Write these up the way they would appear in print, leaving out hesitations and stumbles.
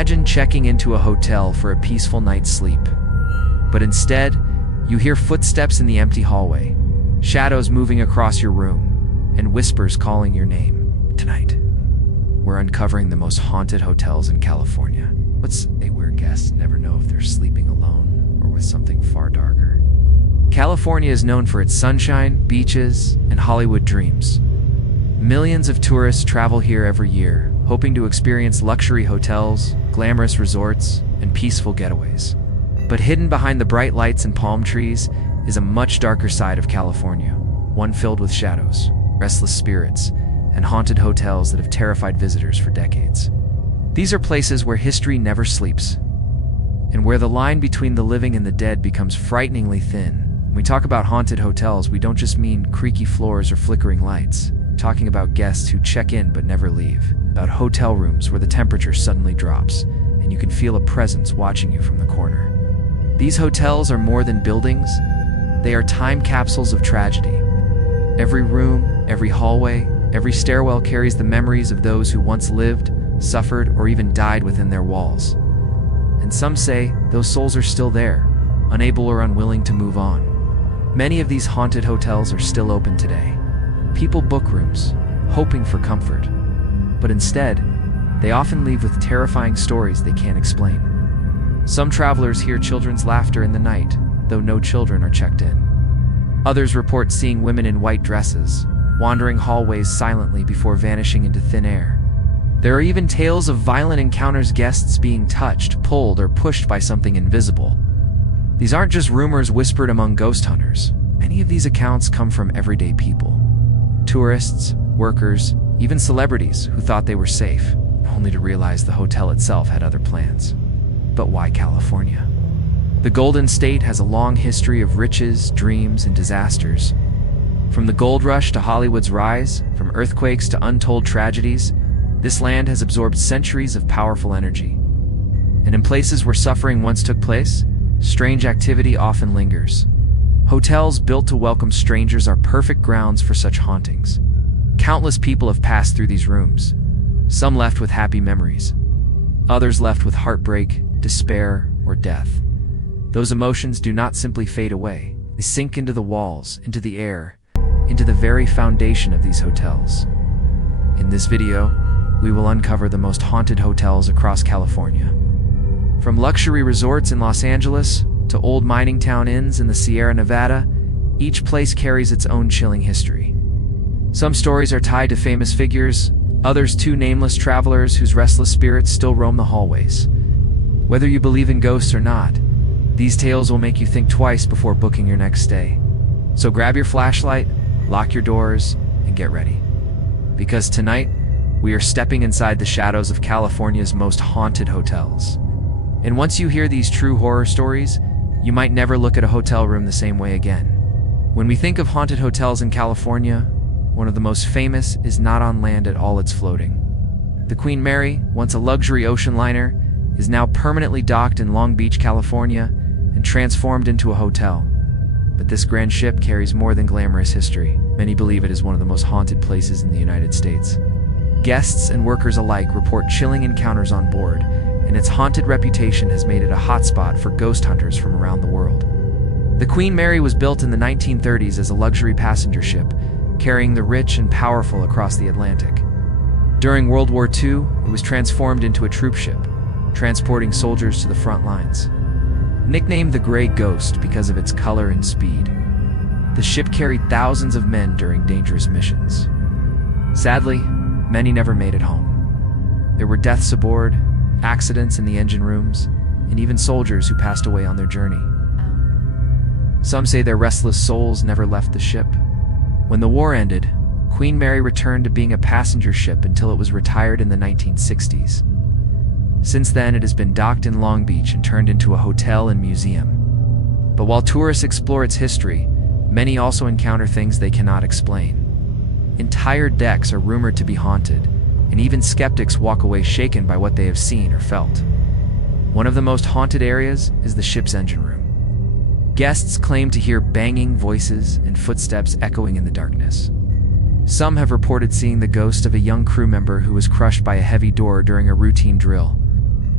Imagine checking into a hotel for a peaceful night's sleep. But instead, you hear footsteps in the empty hallway, shadows moving across your room, and whispers calling your name. Tonight, we're uncovering the most haunted hotels in California. What's where guests never know if they're sleeping alone or with something far darker. California is known for its sunshine, beaches, and Hollywood dreams. Millions of tourists travel here every year, hoping to experience luxury hotels, glamorous resorts, and peaceful getaways. But hidden behind the bright lights and palm trees is a much darker side of California, one filled with shadows, restless spirits, and haunted hotels that have terrified visitors for decades. These are places where history never sleeps, and where the line between the living and the dead becomes frighteningly thin. When we talk about haunted hotels, we don't just mean creaky floors or flickering lights. We're talking about guests who check in but never leave, about hotel rooms where the temperature suddenly drops, and you can feel a presence watching you from the corner. These hotels are more than buildings. They are time capsules of tragedy. Every room, every hallway, every stairwell carries the memories of those who once lived, suffered, or even died within their walls. And some say those souls are still there, unable or unwilling to move on. Many of these haunted hotels are still open today. People book rooms, hoping for comfort. But instead, they often leave with terrifying stories they can't explain. Some travelers hear children's laughter in the night, though no children are checked in. Others report seeing women in white dresses, wandering hallways silently before vanishing into thin air. There are even tales of violent encounters, guests being touched, pulled, or pushed by something invisible. These aren't just rumors whispered among ghost hunters. Many of these accounts come from everyday people. Tourists, workers, even celebrities who thought they were safe, only to realize the hotel itself had other plans. But why California? The Golden State has a long history of riches, dreams, and disasters. From the gold rush to Hollywood's rise, from earthquakes to untold tragedies, this land has absorbed centuries of powerful energy. And in places where suffering once took place, strange activity often lingers. Hotels built to welcome strangers are perfect grounds for such hauntings. Countless people have passed through these rooms, some left with happy memories, others left with heartbreak, despair, or death. Those emotions do not simply fade away. They sink into the walls, into the air, into the very foundation of these hotels. In this video, we will uncover the most haunted hotels across California. From luxury resorts in Los Angeles to old mining town inns in the Sierra Nevada, each place carries its own chilling history. Some stories are tied to famous figures, others to nameless travelers whose restless spirits still roam the hallways. Whether you believe in ghosts or not, these tales will make you think twice before booking your next stay. So grab your flashlight, lock your doors, and get ready. Because tonight, we are stepping inside the shadows of California's most haunted hotels. And once you hear these true horror stories, you might never look at a hotel room the same way again. When we think of haunted hotels in California, one of the most famous is not on land at all, it's floating. The Queen Mary, once a luxury ocean liner, is now permanently docked in Long Beach, California, and transformed into a hotel. But this grand ship carries more than glamorous history. Many believe it is one of the most haunted places in the United States. Guests and workers alike report chilling encounters on board, and its haunted reputation has made it a hotspot for ghost hunters from around the world. The Queen Mary was built in the 1930s as a luxury passenger ship, carrying the rich and powerful across the Atlantic. During World War II, it was transformed into a troop ship, transporting soldiers to the front lines. Nicknamed the Gray Ghost because of its color and speed, the ship carried thousands of men during dangerous missions. Sadly, many never made it home. There were deaths aboard, accidents in the engine rooms, and even soldiers who passed away on their journey. Some say their restless souls never left the ship. When the war ended, Queen Mary returned to being a passenger ship until it was retired in the 1960s. Since then, it has been docked in Long Beach and turned into a hotel and museum. But while tourists explore its history, many also encounter things they cannot explain. Entire decks are rumored to be haunted, and even skeptics walk away shaken by what they have seen or felt. One of the most haunted areas is the ship's engine room. Guests claim to hear banging voices and footsteps echoing in the darkness. Some have reported seeing the ghost of a young crew member who was crushed by a heavy door during a routine drill.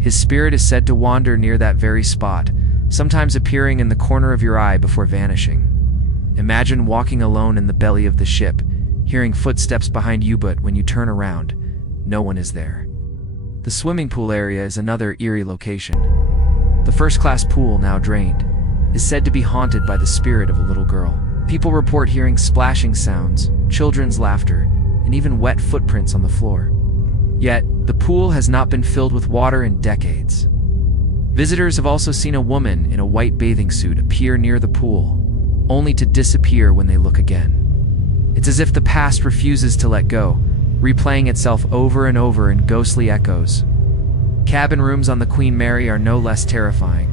His spirit is said to wander near that very spot, sometimes appearing in the corner of your eye before vanishing. Imagine walking alone in the belly of the ship, hearing footsteps behind you, but when you turn around, no one is there. The swimming pool area is another eerie location. The first-class pool, now drained, is said to be haunted by the spirit of a little girl. People report hearing splashing sounds, children's laughter, and even wet footprints on the floor. Yet, the pool has not been filled with water in decades. Visitors have also seen a woman in a white bathing suit appear near the pool, only to disappear when they look again. It's as if the past refuses to let go, replaying itself over and over in ghostly echoes. Cabin rooms on the Queen Mary are no less terrifying.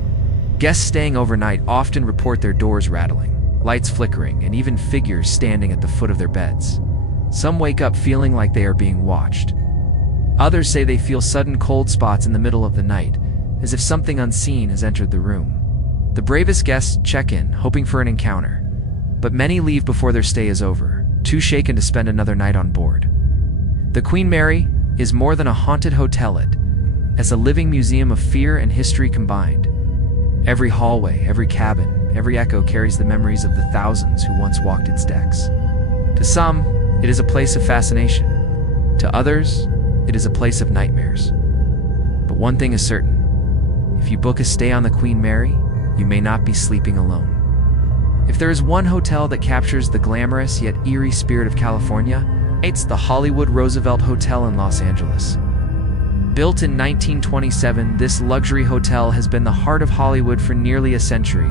Guests staying overnight often report their doors rattling, lights flickering, and even figures standing at the foot of their beds. Some wake up feeling like they are being watched. Others say they feel sudden cold spots in the middle of the night, as if something unseen has entered the room. The bravest guests check in, hoping for an encounter, but many leave before their stay is over, too shaken to spend another night on board. The Queen Mary is more than a haunted hotelet, as a living museum of fear and history combined. Every hallway, every cabin, every echo carries the memories of the thousands who once walked its decks. To some, it is a place of fascination. To others, it is a place of nightmares. But one thing is certain: if you book a stay on the Queen Mary, you may not be sleeping alone. If there is one hotel that captures the glamorous yet eerie spirit of California, it's the Hollywood Roosevelt Hotel in Los Angeles. Built in 1927, this luxury hotel has been the heart of Hollywood for nearly a century.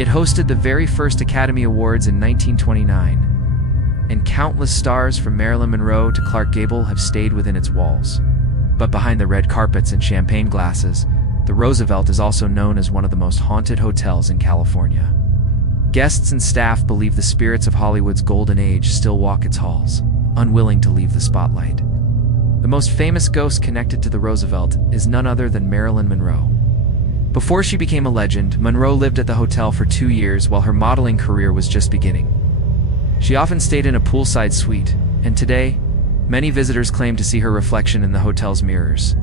It hosted the very first Academy Awards in 1929, and countless stars from Marilyn Monroe to Clark Gable have stayed within its walls. But behind the red carpets and champagne glasses, the Roosevelt is also known as one of the most haunted hotels in California. Guests and staff believe the spirits of Hollywood's golden age still walk its halls, unwilling to leave the spotlight. The most famous ghost connected to the Roosevelt is none other than Marilyn Monroe. Before she became a legend, Monroe lived at the hotel for 2 years while her modeling career was just beginning. She often stayed in a poolside suite, and today, many visitors claim to see her reflection in the hotel's mirrors.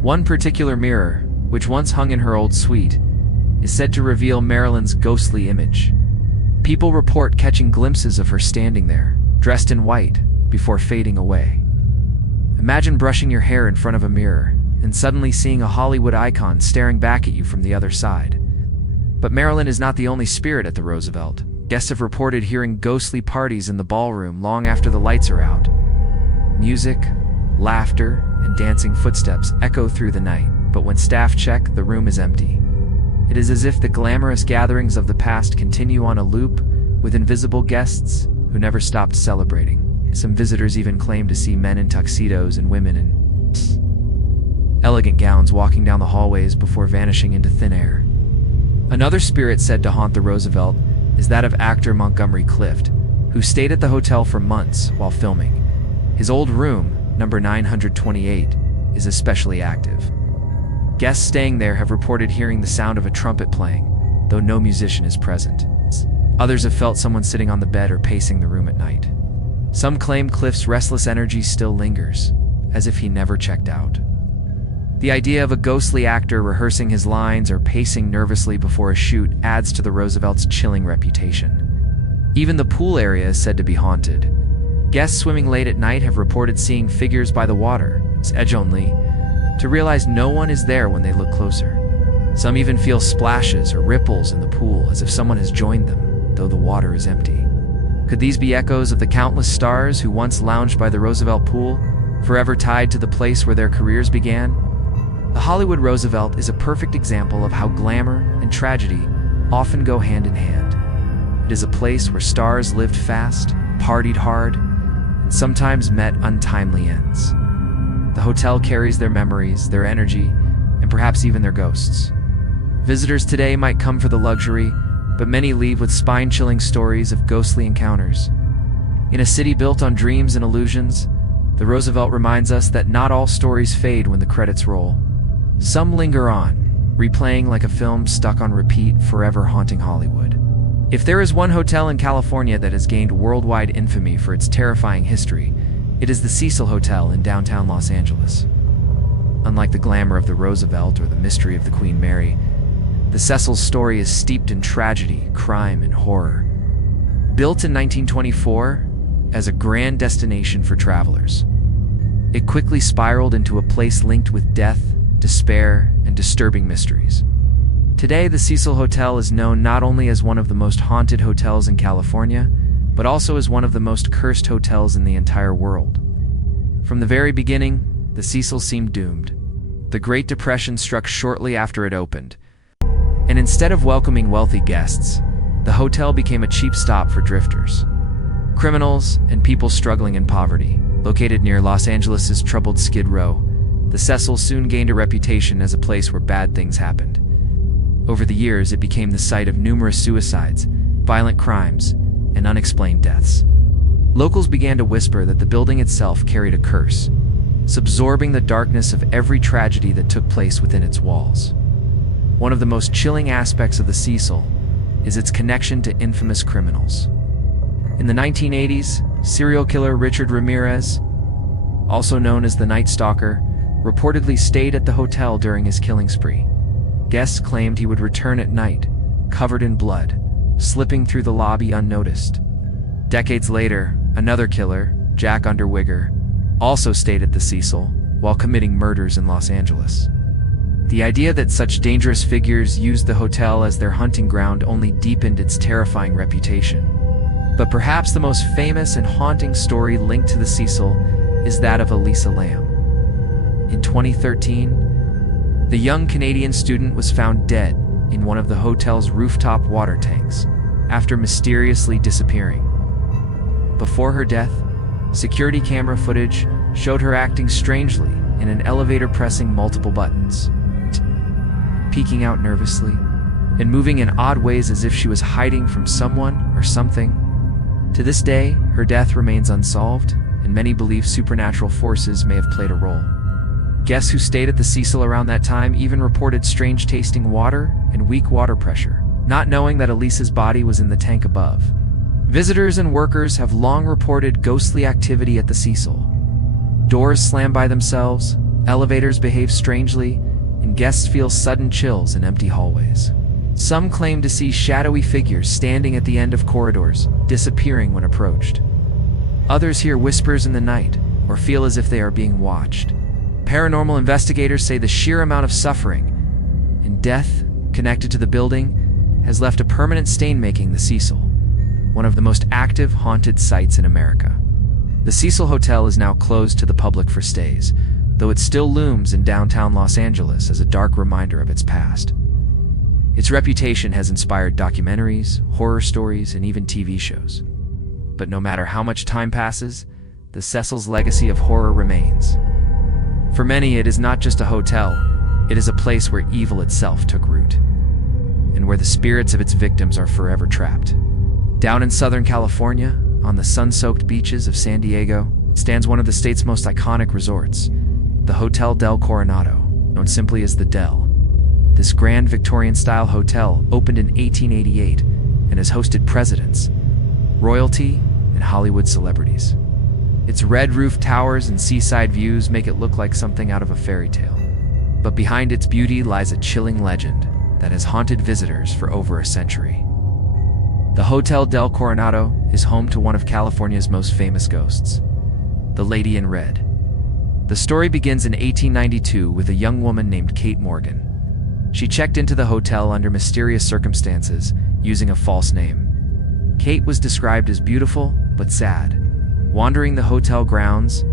One particular mirror, which once hung in her old suite, is said to reveal Marilyn's ghostly image. People report catching glimpses of her standing there, dressed in white, before fading away. Imagine brushing your hair in front of a mirror and suddenly seeing a Hollywood icon staring back at you from the other side. But Marilyn is not the only spirit at the Roosevelt. Guests have reported hearing ghostly parties in the ballroom long after the lights are out. Music, laughter, and dancing footsteps echo through the night, but when staff check, the room is empty. It is as if the glamorous gatherings of the past continue on a loop, with invisible guests who never stopped celebrating. Some visitors even claim to see men in tuxedos and women in elegant gowns walking down the hallways before vanishing into thin air. Another spirit said to haunt the Roosevelt is that of actor Montgomery Clift, who stayed at the hotel for months while filming. His old room, number 928, is especially active. Guests staying there have reported hearing the sound of a trumpet playing, though no musician is present. Others have felt someone sitting on the bed or pacing the room at night. Some claim Clift's restless energy still lingers, as if he never checked out. The idea of a ghostly actor rehearsing his lines or pacing nervously before a shoot adds to the Roosevelt's chilling reputation. Even the pool area is said to be haunted. Guests swimming late at night have reported seeing figures by the water, edge only, to realize no one is there when they look closer. Some even feel splashes or ripples in the pool as if someone has joined them, though the water is empty. Could these be echoes of the countless stars who once lounged by the Roosevelt pool, forever tied to the place where their careers began? The Hollywood Roosevelt is a perfect example of how glamour and tragedy often go hand in hand. It is a place where stars lived fast, partied hard, and sometimes met untimely ends. The hotel carries their memories, their energy, and perhaps even their ghosts. Visitors today might come for the luxury, but many leave with spine-chilling stories of ghostly encounters. In a city built on dreams and illusions, the Roosevelt reminds us that not all stories fade when the credits roll. Some linger on, replaying like a film stuck on repeat, forever haunting Hollywood. If there is one hotel in California that has gained worldwide infamy for its terrifying history, it is the Cecil Hotel in downtown Los Angeles. Unlike the glamour of the Roosevelt or the mystery of the Queen Mary, the Cecil's story is steeped in tragedy, crime, and horror. Built in 1924 as a grand destination for travelers, it quickly spiraled into a place linked with death, despair, and disturbing mysteries. Today, the Cecil Hotel is known not only as one of the most haunted hotels in California, but also as one of the most cursed hotels in the entire world. From the very beginning, the Cecil seemed doomed. The Great Depression struck shortly after it opened, and instead of welcoming wealthy guests, the hotel became a cheap stop for drifters, criminals, and people struggling in poverty. Located near Los Angeles' troubled Skid Row, the Cecil soon gained a reputation as a place where bad things happened. Over the years, it became the site of numerous suicides, violent crimes, and unexplained deaths. Locals began to whisper that the building itself carried a curse, absorbing the darkness of every tragedy that took place within its walls. One of the most chilling aspects of the Cecil is its connection to infamous criminals. In the 1980s, serial killer Richard Ramirez, also known as the Night Stalker, reportedly stayed at the hotel during his killing spree. Guests claimed he would return at night, covered in blood, slipping through the lobby unnoticed. Decades later, another killer, Jack Underwigger, also stayed at the Cecil while committing murders in Los Angeles. The idea that such dangerous figures used the hotel as their hunting ground only deepened its terrifying reputation. But perhaps the most famous and haunting story linked to the Cecil is that of Elisa Lam. In 2013, the young Canadian student was found dead in one of the hotel's rooftop water tanks after mysteriously disappearing. Before her death, security camera footage showed her acting strangely in an elevator, pressing multiple buttons, peeking out nervously, and moving in odd ways as if she was hiding from someone or something. To this day, her death remains unsolved, and many believe supernatural forces may have played a role. Guests who stayed at the Cecil around that time even reported strange-tasting water and weak water pressure, not knowing that Elisa's body was in the tank above. Visitors and workers have long reported ghostly activity at the Cecil. Doors slam by themselves, elevators behave strangely, and guests feel sudden chills in empty hallways. Some claim to see shadowy figures standing at the end of corridors, disappearing when approached. Others hear whispers in the night, or feel as if they are being watched. Paranormal investigators say the sheer amount of suffering and death connected to the building has left a permanent stain, making the Cecil one of the most active haunted sites in America. The Cecil Hotel is now closed to the public for stays, though it still looms in downtown Los Angeles as a dark reminder of its past. Its reputation has inspired documentaries, horror stories, and even TV shows. But no matter how much time passes, the Cecil's legacy of horror remains. For many, it is not just a hotel, it is a place where evil itself took root, and where the spirits of its victims are forever trapped. Down in Southern California, on the sun-soaked beaches of San Diego, stands one of the state's most iconic resorts, the Hotel del Coronado, known simply as the Del. This grand Victorian-style hotel opened in 1888 and has hosted presidents, royalty, and Hollywood celebrities. Its red-roofed towers and seaside views make it look like something out of a fairy tale. But behind its beauty lies a chilling legend that has haunted visitors for over a century. The Hotel del Coronado is home to one of California's most famous ghosts, the Lady in Red. The story begins in 1892 with a young woman named Kate Morgan. She checked into the hotel under mysterious circumstances, using a false name. Kate was described as beautiful but sad, wandering the hotel grounds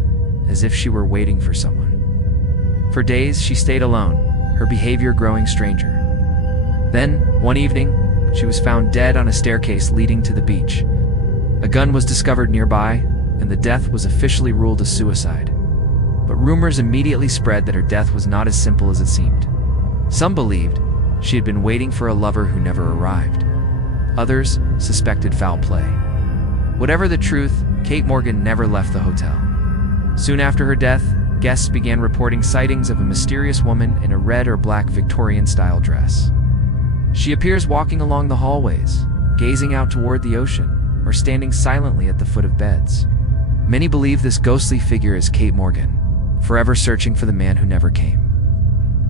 as if she were waiting for someone. For days, she stayed alone, her behavior growing stranger. Then, one evening, she was found dead on a staircase leading to the beach. A gun was discovered nearby, and the death was officially ruled a suicide. But rumors immediately spread that her death was not as simple as it seemed. Some believed she had been waiting for a lover who never arrived. Others suspected foul play. Whatever the truth, Kate Morgan never left the hotel. Soon after her death, guests began reporting sightings of a mysterious woman in a red or black Victorian-style dress. She appears walking along the hallways, gazing out toward the ocean, or standing silently at the foot of beds. Many believe this ghostly figure is Kate Morgan, forever searching for the man who never came.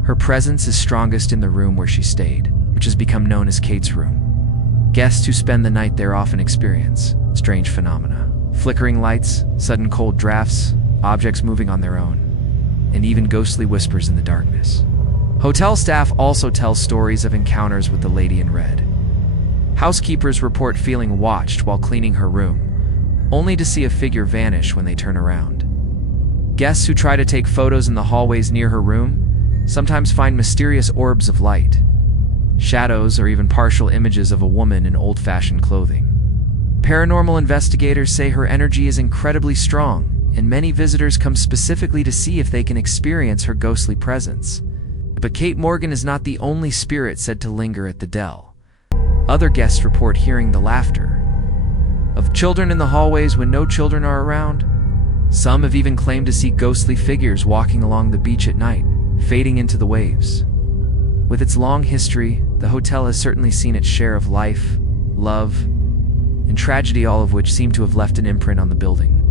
Her presence is strongest in the room where she stayed, which has become known as Kate's room. Guests who spend the night there often experience strange phenomena. Flickering lights, sudden cold drafts, objects moving on their own, and even ghostly whispers in the darkness. Hotel staff also tell stories of encounters with the lady in red. Housekeepers report feeling watched while cleaning her room, only to see a figure vanish when they turn around. Guests who try to take photos in the hallways near her room sometimes find mysterious orbs of light, shadows, or even partial images of a woman in old-fashioned clothing. Paranormal investigators say her energy is incredibly strong, and many visitors come specifically to see if they can experience her ghostly presence. But Kate Morgan is not the only spirit said to linger at the Dell. Other guests report hearing the laughter of children in the hallways when no children are around. Some have even claimed to see ghostly figures walking along the beach at night, fading into the waves. With its long history, the hotel has certainly seen its share of life, love, and tragedy, all of which seem to have left an imprint on the building.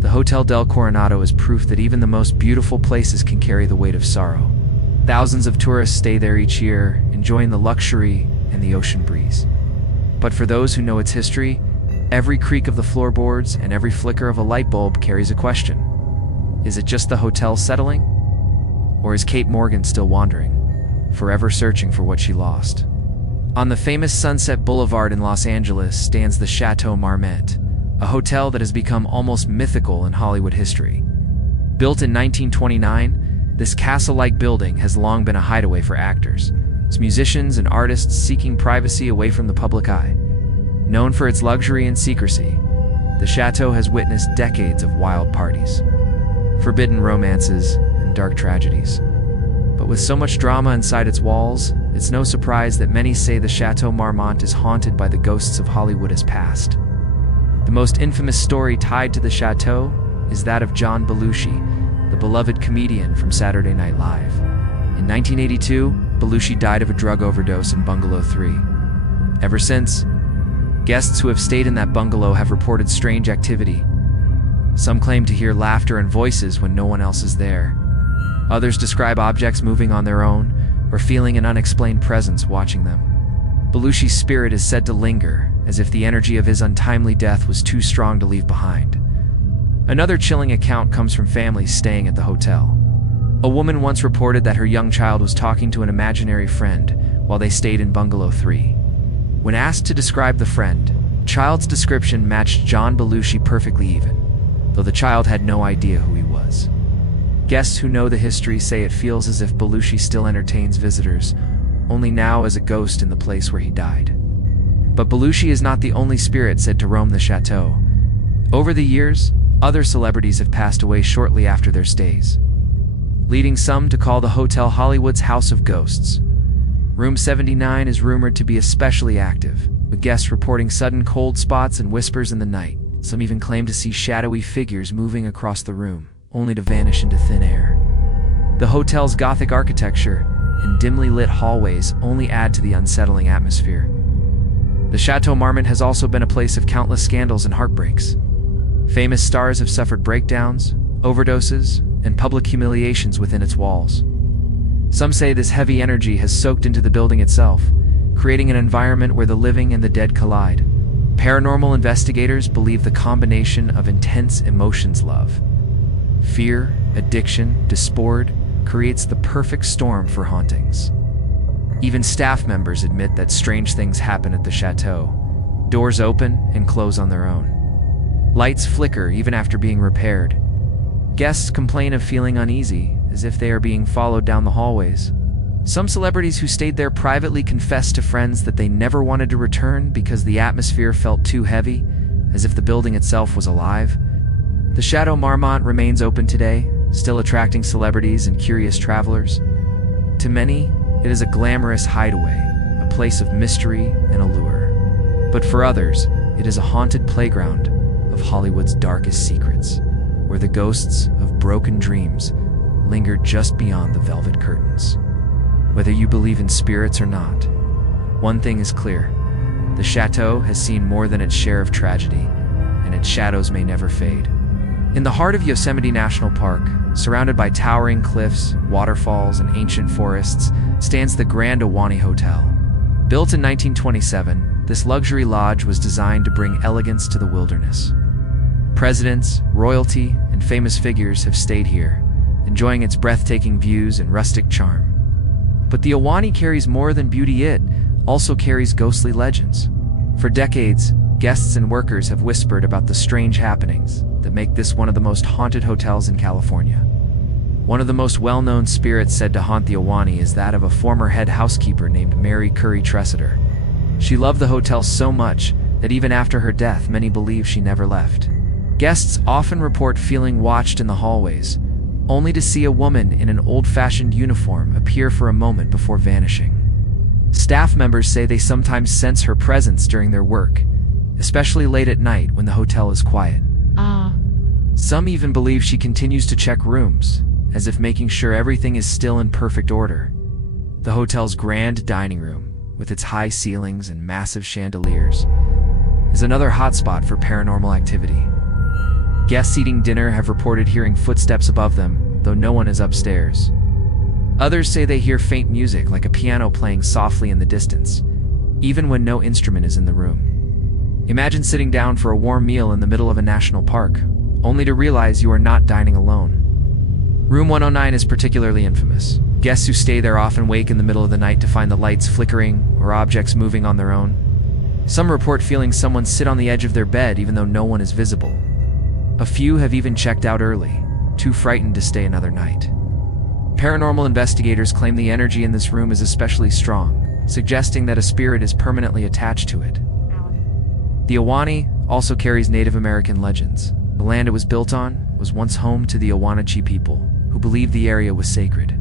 The Hotel del Coronado is proof that even the most beautiful places can carry the weight of sorrow. Thousands of tourists stay there each year, enjoying the luxury and the ocean breeze. But for those who know its history, every creak of the floorboards and every flicker of a light bulb carries a question. Is it just the hotel settling? Or is Kate Morgan still wandering, forever searching for what she lost? On the famous Sunset Boulevard in Los Angeles stands the Chateau Marmont, a hotel that has become almost mythical in Hollywood history. Built in 1929, this castle-like building has long been a hideaway for actors, its musicians and artists seeking privacy away from the public eye. Known for its luxury and secrecy, the chateau has witnessed decades of wild parties, forbidden romances, and dark tragedies. But with so much drama inside its walls, it's no surprise that many say the Chateau Marmont is haunted by the ghosts of Hollywood's past. The most infamous story tied to the chateau is that of John Belushi, the beloved comedian from Saturday Night Live. In 1982, Belushi died of a drug overdose in Bungalow 3. Ever since, guests who have stayed in that bungalow have reported strange activity. Some claim to hear laughter and voices when no one else is there. Others describe objects moving on their own or feeling an unexplained presence watching them. Belushi's spirit is said to linger, as if the energy of his untimely death was too strong to leave behind. Another chilling account comes from families staying at the hotel. A woman once reported that her young child was talking to an imaginary friend while they stayed in Bungalow 3. When asked to describe the friend, the child's description matched John Belushi perfectly even, though the child had no idea who he was. Guests who know the history say it feels as if Belushi still entertains visitors, only now as a ghost in the place where he died. But Belushi is not the only spirit said to roam the chateau. Over the years, other celebrities have passed away shortly after their stays, leading some to call the hotel Hollywood's House of Ghosts. Room 79 is rumored to be especially active, with guests reporting sudden cold spots and whispers in the night. Some even claim to see shadowy figures moving across the room, only to vanish into thin air. The hotel's Gothic architecture and dimly lit hallways only add to the unsettling atmosphere. The Chateau Marmont has also been a place of countless scandals and heartbreaks. Famous stars have suffered breakdowns, overdoses, and public humiliations within its walls. Some say this heavy energy has soaked into the building itself, creating an environment where the living and the dead collide. Paranormal investigators believe the combination of intense emotions, love, fear, addiction, discord, creates the perfect storm for hauntings. Even staff members admit that strange things happen at the chateau. Doors open and close on their own. Lights flicker even after being repaired. Guests complain of feeling uneasy, as if they are being followed down the hallways. Some celebrities who stayed there privately confessed to friends that they never wanted to return because the atmosphere felt too heavy, as if the building itself was alive. The Chateau Marmont remains open today, still attracting celebrities and curious travelers. To many, it is a glamorous hideaway, a place of mystery and allure. But for others, it is a haunted playground of Hollywood's darkest secrets, where the ghosts of broken dreams linger just beyond the velvet curtains. Whether you believe in spirits or not, one thing is clear: the chateau has seen more than its share of tragedy, and its shadows may never fade. In the heart of Yosemite National Park, Surrounded by towering cliffs, waterfalls, and ancient forests, stands the Grand Ahwahnee Hotel. Built in 1927, this luxury lodge was designed to bring elegance to the wilderness. Presidents, royalty, and famous figures have stayed here, enjoying its breathtaking views and rustic charm. But the Ahwahnee carries more than beauty, it also carries ghostly legends. For decades, guests and workers have whispered about the strange happenings that make this one of the most haunted hotels in California. One of the most well-known spirits said to haunt the Ahwahnee is that of a former head housekeeper named Mary Curry Tressiter. She loved the hotel so much that even after her death, many believe she never left. Guests often report feeling watched in the hallways, only to see a woman in an old-fashioned uniform appear for a moment before vanishing. Staff members say they sometimes sense her presence during their work, especially late at night when the hotel is quiet. Some even believe she continues to check rooms, as if making sure everything is still in perfect order. The hotel's grand dining room, with its high ceilings and massive chandeliers, is another hotspot for paranormal activity. Guests eating dinner have reported hearing footsteps above them, though no one is upstairs. Others say they hear faint music like a piano playing softly in the distance, even when no instrument is in the room. Imagine sitting down for a warm meal in the middle of a national park, only to realize you are not dining alone. Room 109 is particularly infamous. Guests who stay there often wake in the middle of the night to find the lights flickering or objects moving on their own. Some report feeling someone sit on the edge of their bed even though no one is visible. A few have even checked out early, too frightened to stay another night. Paranormal investigators claim the energy in this room is especially strong, suggesting that a spirit is permanently attached to it. The Ahwahnee also carries Native American legends. The land it was built on was once home to the Ahwahnee people, who believed the area was sacred.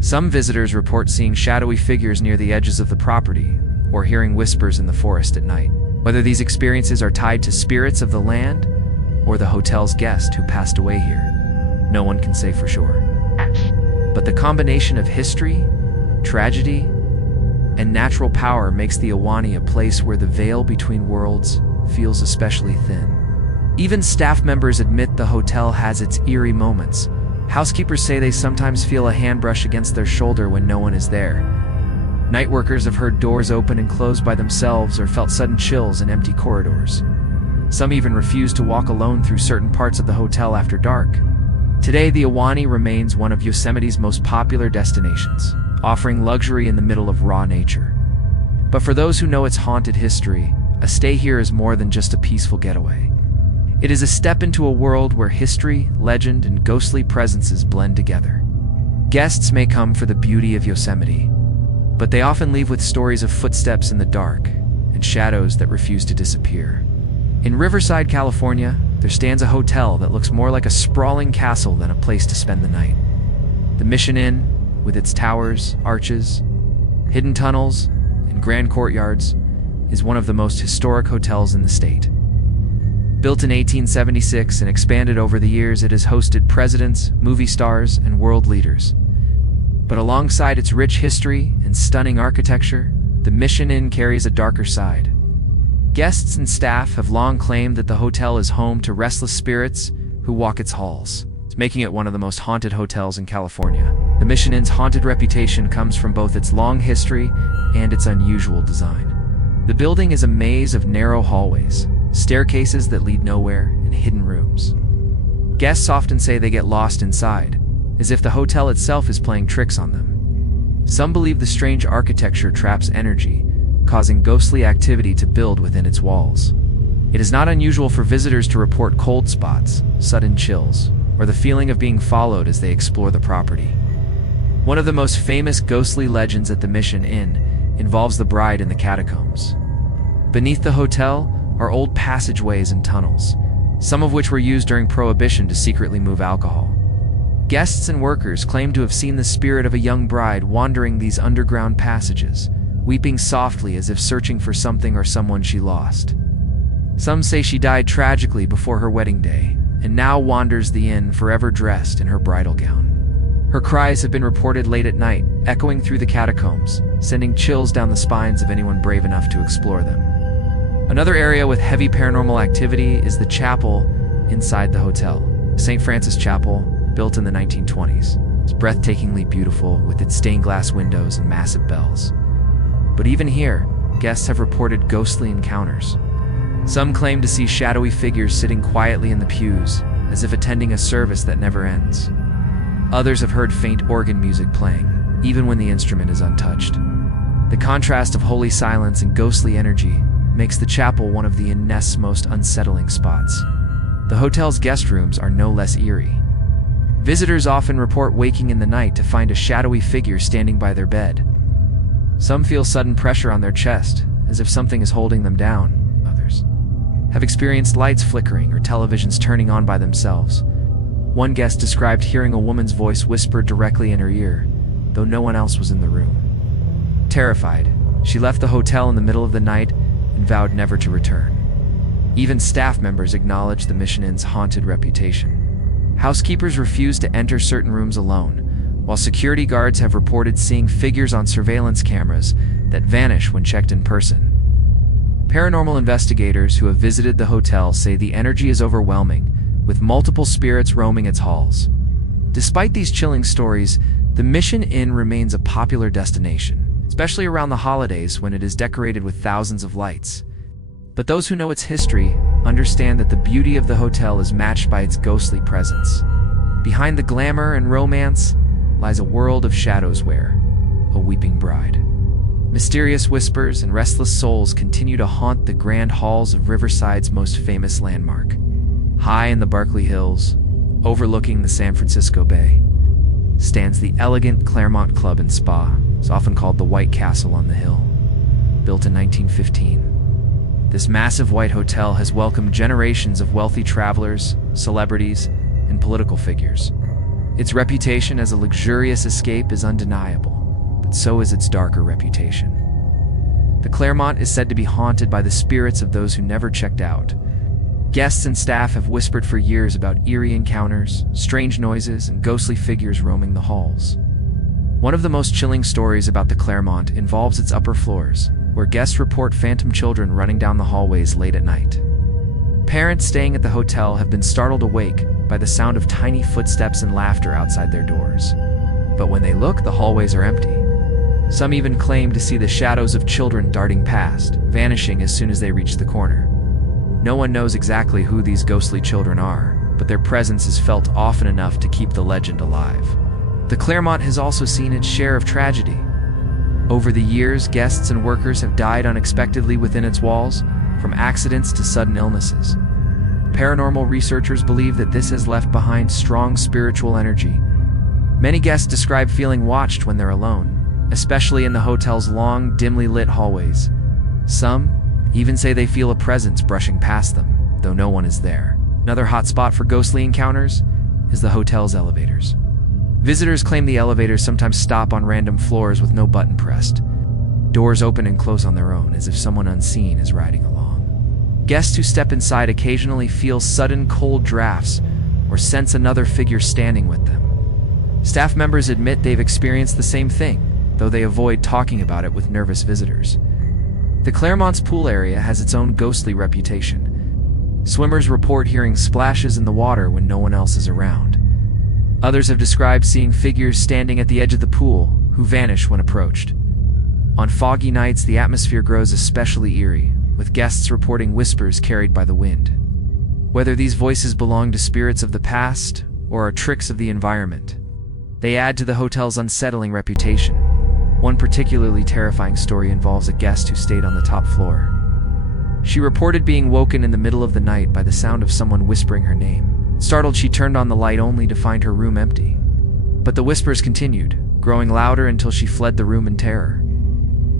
Some visitors report seeing shadowy figures near the edges of the property, or hearing whispers in the forest at night. Whether these experiences are tied to spirits of the land, or the hotel's guest who passed away here, no one can say for sure. But the combination of history, tragedy, and natural power makes the Ahwahnee a place where the veil between worlds feels especially thin. Even staff members admit the hotel has its eerie moments. Housekeepers say they sometimes feel a hand brush against their shoulder when no one is there. Night workers have heard doors open and close by themselves or felt sudden chills in empty corridors. Some even refuse to walk alone through certain parts of the hotel after dark. Today, the Ahwahnee remains one of Yosemite's most popular destinations, offering luxury in the middle of raw nature. But for those who know its haunted history, a stay here is more than just a peaceful getaway. It is a step into a world where history, legend, and ghostly presences blend together. Guests may come for the beauty of Yosemite, but they often leave with stories of footsteps in the dark and shadows that refuse to disappear. In Riverside, California, there stands a hotel that looks more like a sprawling castle than a place to spend the night. The Mission Inn, with its towers, arches, hidden tunnels, and grand courtyards, is one of the most historic hotels in the state. Built in 1876 and expanded over the years, it has hosted presidents, movie stars, and world leaders. But alongside its rich history and stunning architecture, the Mission Inn carries a darker side. Guests and staff have long claimed that the hotel is home to restless spirits who walk its halls, making it one of the most haunted hotels in California. The Mission Inn's haunted reputation comes from both its long history and its unusual design. The building is a maze of narrow hallways, staircases that lead nowhere, and hidden rooms. Guests often say they get lost inside, as if the hotel itself is playing tricks on them. Some believe the strange architecture traps energy, causing ghostly activity to build within its walls. It is not unusual for visitors to report cold spots, sudden chills, or the feeling of being followed as they explore the property. One of the most famous ghostly legends at the Mission Inn involves the bride in the catacombs. Beneath the hotel are old passageways and tunnels, some of which were used during Prohibition to secretly move alcohol. Guests and workers claim to have seen the spirit of a young bride wandering these underground passages, weeping softly as if searching for something or someone she lost. Some say she died tragically before her wedding day, and now wanders the inn forever dressed in her bridal gown. Her cries have been reported late at night, echoing through the catacombs, sending chills down the spines of anyone brave enough to explore them. Another area with heavy paranormal activity is the chapel inside the hotel. St. Francis Chapel, built in the 1920s. It's breathtakingly beautiful with its stained glass windows and massive bells. But even here, guests have reported ghostly encounters. Some claim to see shadowy figures sitting quietly in the pews, as if attending a service that never ends. Others have heard faint organ music playing, even when the instrument is untouched. The contrast of holy silence and ghostly energy makes the chapel one of the Inness' most unsettling spots. The hotel's guest rooms are no less eerie. Visitors often report waking in the night to find a shadowy figure standing by their bed. Some feel sudden pressure on their chest, as if something is holding them down. Others have experienced lights flickering or televisions turning on by themselves. One guest described hearing a woman's voice whispered directly in her ear, though no one else was in the room. Terrified, she left the hotel in the middle of the night and vowed never to return. Even staff members acknowledged the Mission Inn's haunted reputation. Housekeepers refused to enter certain rooms alone, while security guards have reported seeing figures on surveillance cameras that vanish when checked in person. Paranormal investigators who have visited the hotel say the energy is overwhelming, with multiple spirits roaming its halls. Despite these chilling stories, the Mission Inn remains a popular destination, especially around the holidays when it is decorated with thousands of lights. But those who know its history understand that the beauty of the hotel is matched by its ghostly presence. Behind the glamour and romance lies a world of shadows where a weeping bride. Mysterious whispers and restless souls continue to haunt the grand halls of Riverside's most famous landmark. High in the Berkeley Hills, overlooking the San Francisco Bay, stands the elegant Claremont Club and Spa. It's often called the White Castle on the Hill. Built in 1915, this massive white hotel has welcomed generations of wealthy travelers, celebrities, and political figures. Its reputation as a luxurious escape is undeniable, but so is its darker reputation. The Claremont is said to be haunted by the spirits of those who never checked out. Guests and staff have whispered for years about eerie encounters, strange noises, and ghostly figures roaming the halls. One of the most chilling stories about the Claremont involves its upper floors, where guests report phantom children running down the hallways late at night. Parents staying at the hotel have been startled awake by the sound of tiny footsteps and laughter outside their doors. But when they look, the hallways are empty. Some even claim to see the shadows of children darting past, vanishing as soon as they reach the corner. No one knows exactly who these ghostly children are, but their presence is felt often enough to keep the legend alive. The Claremont has also seen its share of tragedy. Over the years, guests and workers have died unexpectedly within its walls, from accidents to sudden illnesses. Paranormal researchers believe that this has left behind strong spiritual energy. Many guests describe feeling watched when they're alone, especially in the hotel's long, dimly lit hallways. Some even say they feel a presence brushing past them, though no one is there. Another hot spot for ghostly encounters is the hotel's elevators. Visitors claim the elevators sometimes stop on random floors with no button pressed. Doors open and close on their own, as if someone unseen is riding along. Guests who step inside occasionally feel sudden cold drafts or sense another figure standing with them. Staff members admit they've experienced the same thing, though they avoid talking about it with nervous visitors. The Claremont's pool area has its own ghostly reputation. Swimmers report hearing splashes in the water when no one else is around. Others have described seeing figures standing at the edge of the pool, who vanish when approached. On foggy nights, the atmosphere grows especially eerie, with guests reporting whispers carried by the wind. Whether these voices belong to spirits of the past or are tricks of the environment, they add to the hotel's unsettling reputation. One particularly terrifying story involves a guest who stayed on the top floor. She reported being woken in the middle of the night by the sound of someone whispering her name. Startled, she turned on the light only to find her room empty. But the whispers continued, growing louder until she fled the room in terror.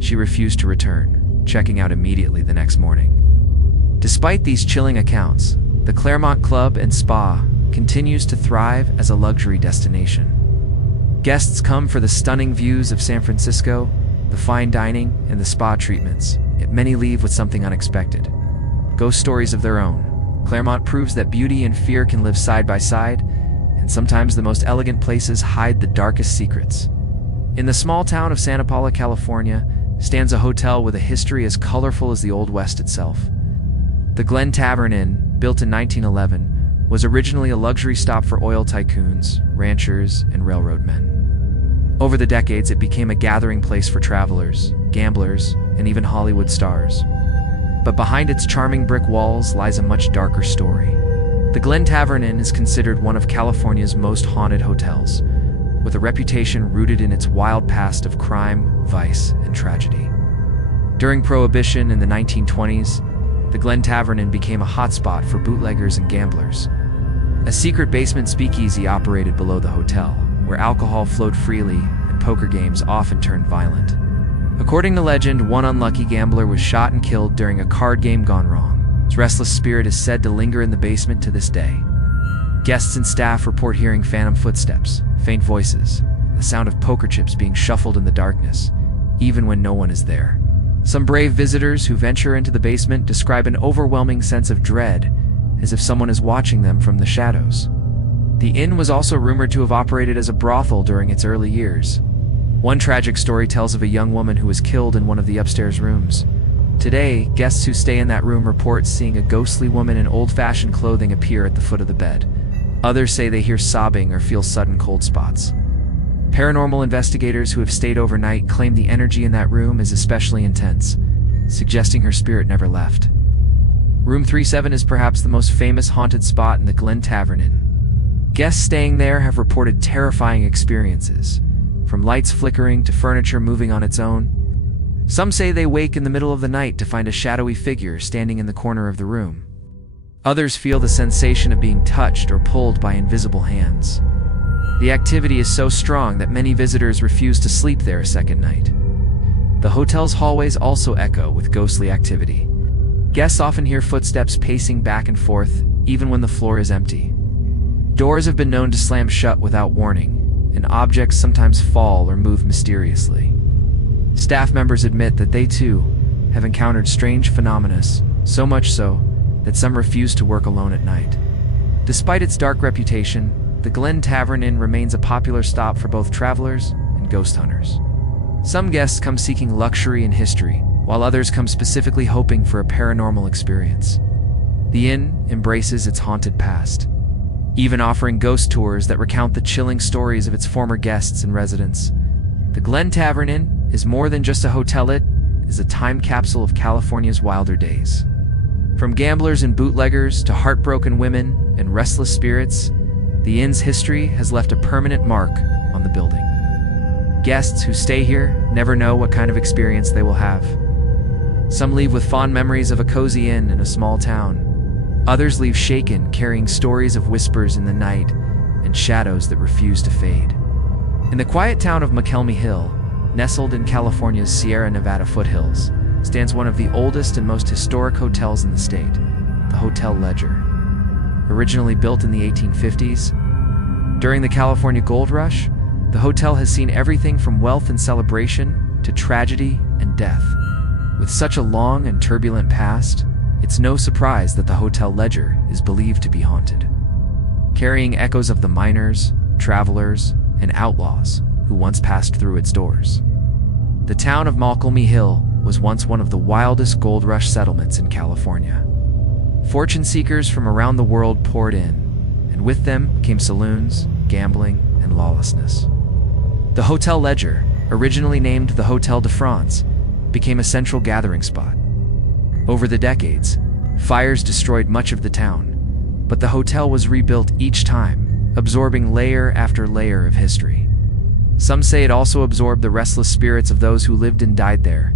She refused to return, checking out immediately the next morning. Despite these chilling accounts, the Claremont Club and Spa continues to thrive as a luxury destination. Guests come for the stunning views of San Francisco, the fine dining, and the spa treatments, yet many leave with something unexpected. Ghost stories of their own. Claremont proves that beauty and fear can live side by side, and sometimes the most elegant places hide the darkest secrets. In the small town of Santa Paula, California, stands a hotel with a history as colorful as the Old West itself. The Glen Tavern Inn, built in 1911, was originally a luxury stop for oil tycoons, ranchers, and railroad men. Over the decades, it became a gathering place for travelers, gamblers, and even Hollywood stars. But behind its charming brick walls lies a much darker story. The Glen Tavern Inn is considered one of California's most haunted hotels, with a reputation rooted in its wild past of crime, vice, and tragedy. During Prohibition in the 1920s, the Glen Tavern Inn became a hotspot for bootleggers and gamblers. A secret basement speakeasy operated below the hotel, where alcohol flowed freely and poker games often turned violent. According to legend, one unlucky gambler was shot and killed during a card game gone wrong. His restless spirit is said to linger in the basement to this day. Guests and staff report hearing phantom footsteps, faint voices, the sound of poker chips being shuffled in the darkness, even when no one is there. Some brave visitors who venture into the basement describe an overwhelming sense of dread, as if someone is watching them from the shadows. The inn was also rumored to have operated as a brothel during its early years. One tragic story tells of a young woman who was killed in one of the upstairs rooms. Today, guests who stay in that room report seeing a ghostly woman in old-fashioned clothing appear at the foot of the bed. Others say they hear sobbing or feel sudden cold spots. Paranormal investigators who have stayed overnight claim the energy in that room is especially intense, suggesting her spirit never left. Room 37 is perhaps the most famous haunted spot in the Glen Tavern Inn. Guests staying there have reported terrifying experiences, from lights flickering to furniture moving on its own. Some say they wake in the middle of the night to find a shadowy figure standing in the corner of the room. Others feel the sensation of being touched or pulled by invisible hands. The activity is so strong that many visitors refuse to sleep there a second night. The hotel's hallways also echo with ghostly activity. Guests often hear footsteps pacing back and forth, even when the floor is empty. Doors have been known to slam shut without warning, and objects sometimes fall or move mysteriously. Staff members admit that they, too, have encountered strange phenomena, so much so that some refuse to work alone at night. Despite its dark reputation, the Glen Tavern Inn remains a popular stop for both travelers and ghost hunters. Some guests come seeking luxury and history, while others come specifically hoping for a paranormal experience. The inn embraces its haunted past, even offering ghost tours that recount the chilling stories of its former guests and residents. The Glen Tavern Inn is more than just a hotel, it is a time capsule of California's wilder days. From gamblers and bootleggers to heartbroken women and restless spirits, the inn's history has left a permanent mark on the building. Guests who stay here never know what kind of experience they will have. Some leave with fond memories of a cozy inn in a small town. Others leave shaken, carrying stories of whispers in the night and shadows that refuse to fade. In the quiet town of McElmy Hill, nestled in California's Sierra Nevada foothills, stands one of the oldest and most historic hotels in the state, the Hotel Ledger. Originally built in the 1850s, during the California Gold Rush, the hotel has seen everything from wealth and celebration to tragedy and death. With such a long and turbulent past, it's no surprise that the Hotel Ledger is believed to be haunted, carrying echoes of the miners, travelers, and outlaws who once passed through its doors. The town of McElmy Hill was once one of the wildest gold rush settlements in California. Fortune seekers from around the world poured in, and with them came saloons, gambling, and lawlessness. The Hotel Ledger, originally named the Hotel de France, became a central gathering spot. Over the decades, fires destroyed much of the town, but the hotel was rebuilt each time, absorbing layer after layer of history. Some say it also absorbed the restless spirits of those who lived and died there.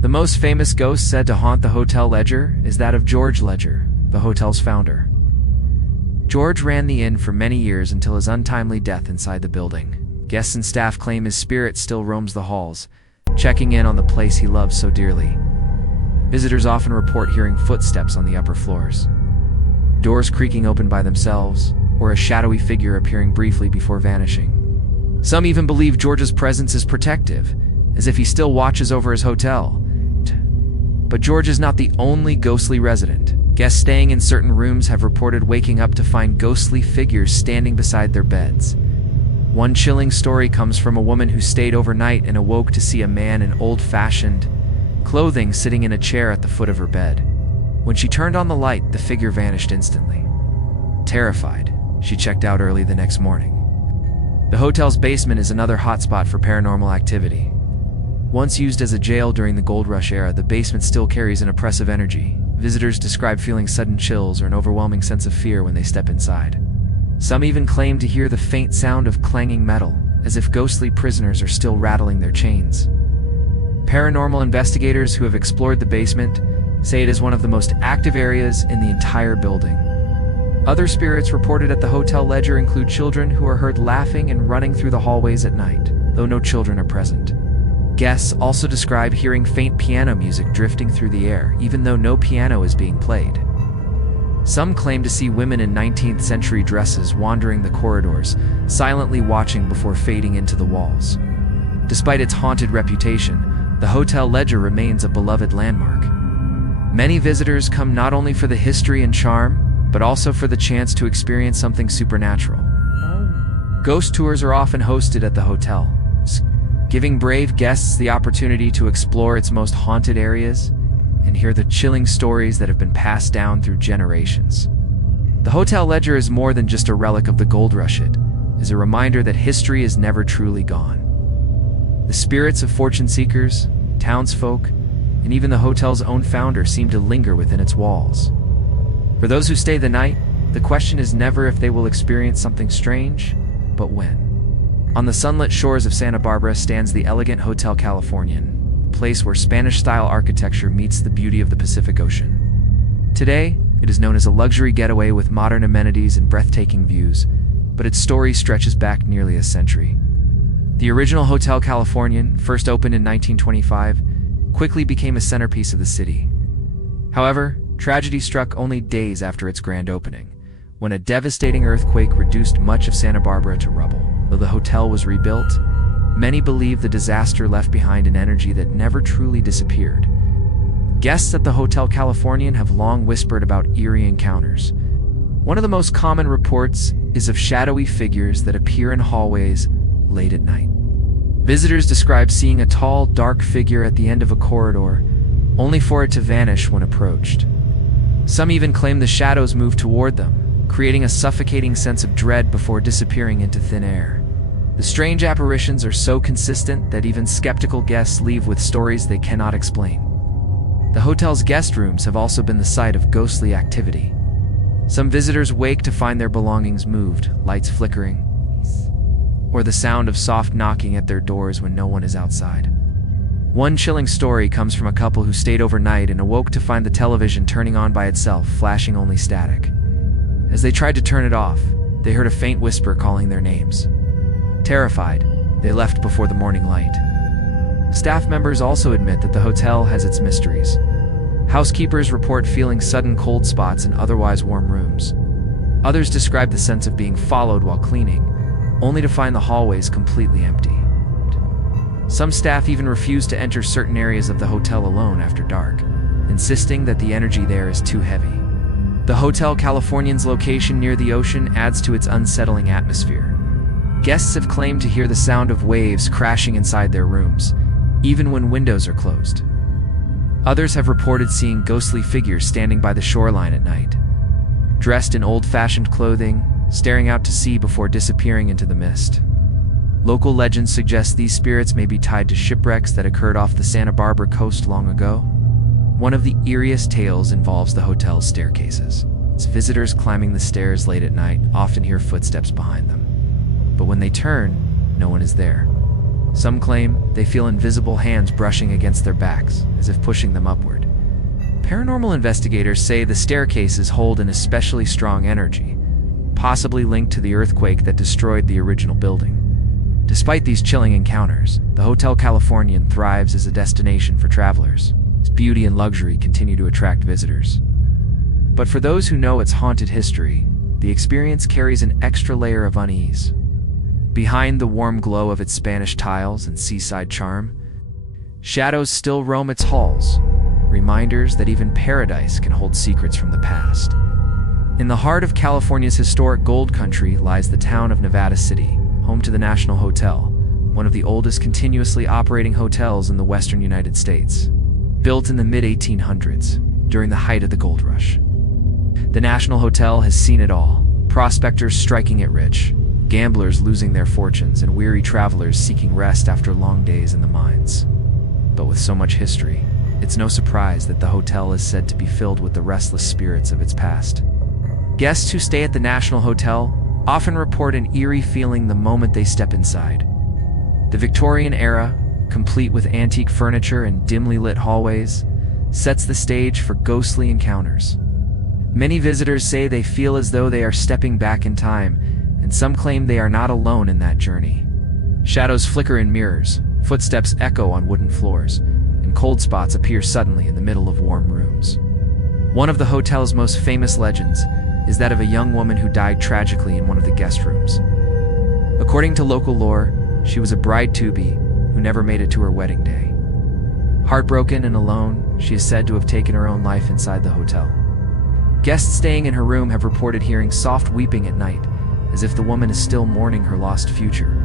The most famous ghost said to haunt the Hotel Ledger is that of George Ledger, the hotel's founder. George ran the inn for many years until his untimely death inside the building. Guests and staff claim his spirit still roams the halls, checking in on the place he loves so dearly. Visitors often report hearing footsteps on the upper floors, doors creaking open by themselves, or a shadowy figure appearing briefly before vanishing. Some even believe George's presence is protective, as if he still watches over his hotel. But George is not the only ghostly resident. Guests staying in certain rooms have reported waking up to find ghostly figures standing beside their beds. One chilling story comes from a woman who stayed overnight and awoke to see a man in old-fashioned clothing sitting in a chair at the foot of her bed. When she turned on the light, the figure vanished instantly. Terrified, she checked out early the next morning. The hotel's basement is another hotspot for paranormal activity. Once used as a jail during the gold rush era, the basement still carries an oppressive energy. Visitors describe feeling sudden chills or an overwhelming sense of fear when they step inside. Some even claim to hear the faint sound of clanging metal, as if ghostly prisoners are still rattling their chains. Paranormal investigators who have explored the basement say it is one of the most active areas in the entire building. Other spirits reported at the hotel ledger include children who are heard laughing and running through the hallways at night, though no children are present. Guests also describe hearing faint piano music drifting through the air, even though no piano is being played. Some claim to see women in 19th century dresses wandering the corridors, silently watching before fading into the walls. Despite its haunted reputation, the hotel ledger remains a beloved landmark. Many visitors come not only for the history and charm, but also for the chance to experience something supernatural. Ghost tours are often hosted at the hotel, giving brave guests the opportunity to explore its most haunted areas and hear the chilling stories that have been passed down through generations. The hotel ledger is more than just a relic of the gold rush. It is a reminder that history is never truly gone. The spirits of fortune seekers, townsfolk, and even the hotel's own founder seem to linger within its walls. For those who stay the night, the question is never if they will experience something strange, but when. On the sunlit shores of Santa Barbara stands the elegant Hotel Californian, a place where Spanish-style architecture meets the beauty of the Pacific Ocean. Today, it is known as a luxury getaway with modern amenities and breathtaking views, but its story stretches back nearly a century. The original Hotel Californian, first opened in 1925, quickly became a centerpiece of the city. However, tragedy struck only days after its grand opening, when a devastating earthquake reduced much of Santa Barbara to rubble. Though the hotel was rebuilt, many believe the disaster left behind an energy that never truly disappeared. Guests at the Hotel Californian have long whispered about eerie encounters. One of the most common reports is of shadowy figures that appear in hallways late at night. Visitors describe seeing a tall, dark figure at the end of a corridor, only for it to vanish when approached. Some even claim the shadows move toward them, creating a suffocating sense of dread before disappearing into thin air. The strange apparitions are so consistent that even skeptical guests leave with stories they cannot explain. The hotel's guest rooms have also been the site of ghostly activity. Some visitors wake to find their belongings moved, lights flickering, or the sound of soft knocking at their doors when no one is outside. One chilling story comes from a couple who stayed overnight and awoke to find the television turning on by itself, flashing only static. As they tried to turn it off, they heard a faint whisper calling their names. Terrified, they left before the morning light. Staff members also admit that the hotel has its mysteries. Housekeepers report feeling sudden cold spots in otherwise warm rooms. Others describe the sense of being followed while cleaning, only to find the hallways completely empty. Some staff even refuse to enter certain areas of the hotel alone after dark, insisting that the energy there is too heavy. The Hotel Californian's location near the ocean adds to its unsettling atmosphere. Guests have claimed to hear the sound of waves crashing inside their rooms, even when windows are closed. Others have reported seeing ghostly figures standing by the shoreline at night, dressed in old-fashioned clothing, staring out to sea before disappearing into the mist. Local legends suggest these spirits may be tied to shipwrecks that occurred off the Santa Barbara coast long ago. One of the eeriest tales involves the hotel's staircases. As visitors climbing the stairs late at night often hear footsteps behind them. But when they turn, no one is there. Some claim they feel invisible hands brushing against their backs, as if pushing them upward. Paranormal investigators say the staircases hold an especially strong energy, possibly linked to the earthquake that destroyed the original building. Despite these chilling encounters, the Hotel Californian thrives as a destination for travelers. Its beauty and luxury continue to attract visitors. But for those who know its haunted history, the experience carries an extra layer of unease. Behind the warm glow of its Spanish tiles and seaside charm, shadows still roam its halls, reminders that even paradise can hold secrets from the past. In the heart of California's historic gold country lies the town of Nevada City, home to the National Hotel, one of the oldest continuously operating hotels in the western United States. Built in the mid-1800s, during the height of the gold rush. The National Hotel has seen it all, prospectors striking it rich, gamblers losing their fortunes, and weary travelers seeking rest after long days in the mines. But with so much history, it's no surprise that the hotel is said to be filled with the restless spirits of its past. Guests who stay at the National Hotel often report an eerie feeling the moment they step inside. The Victorian era, complete with antique furniture and dimly lit hallways, sets the stage for ghostly encounters. Many visitors say they feel as though they are stepping back in time, and some claim they are not alone in that journey. Shadows flicker in mirrors, footsteps echo on wooden floors, and cold spots appear suddenly in the middle of warm rooms. One of the hotel's most famous legends is that of a young woman who died tragically in one of the guest rooms. According to local lore, she was a bride-to-be who never made it to her wedding day. Heartbroken and alone, she is said to have taken her own life inside the hotel. Guests staying in her room have reported hearing soft weeping at night, as if the woman is still mourning her lost future.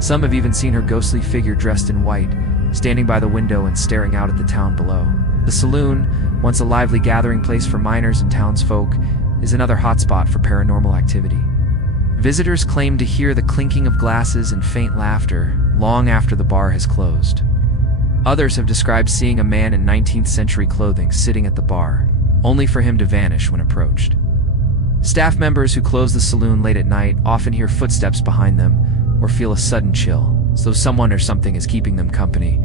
Some have even seen her ghostly figure dressed in white, standing by the window and staring out at the town below. The saloon, once a lively gathering place for miners and townsfolk, is another hotspot for paranormal activity. Visitors claim to hear the clinking of glasses and faint laughter long after the bar has closed. Others have described seeing a man in 19th century clothing sitting at the bar, only for him to vanish when approached. Staff members who close the saloon late at night often hear footsteps behind them or feel a sudden chill, as though someone or something is keeping them company.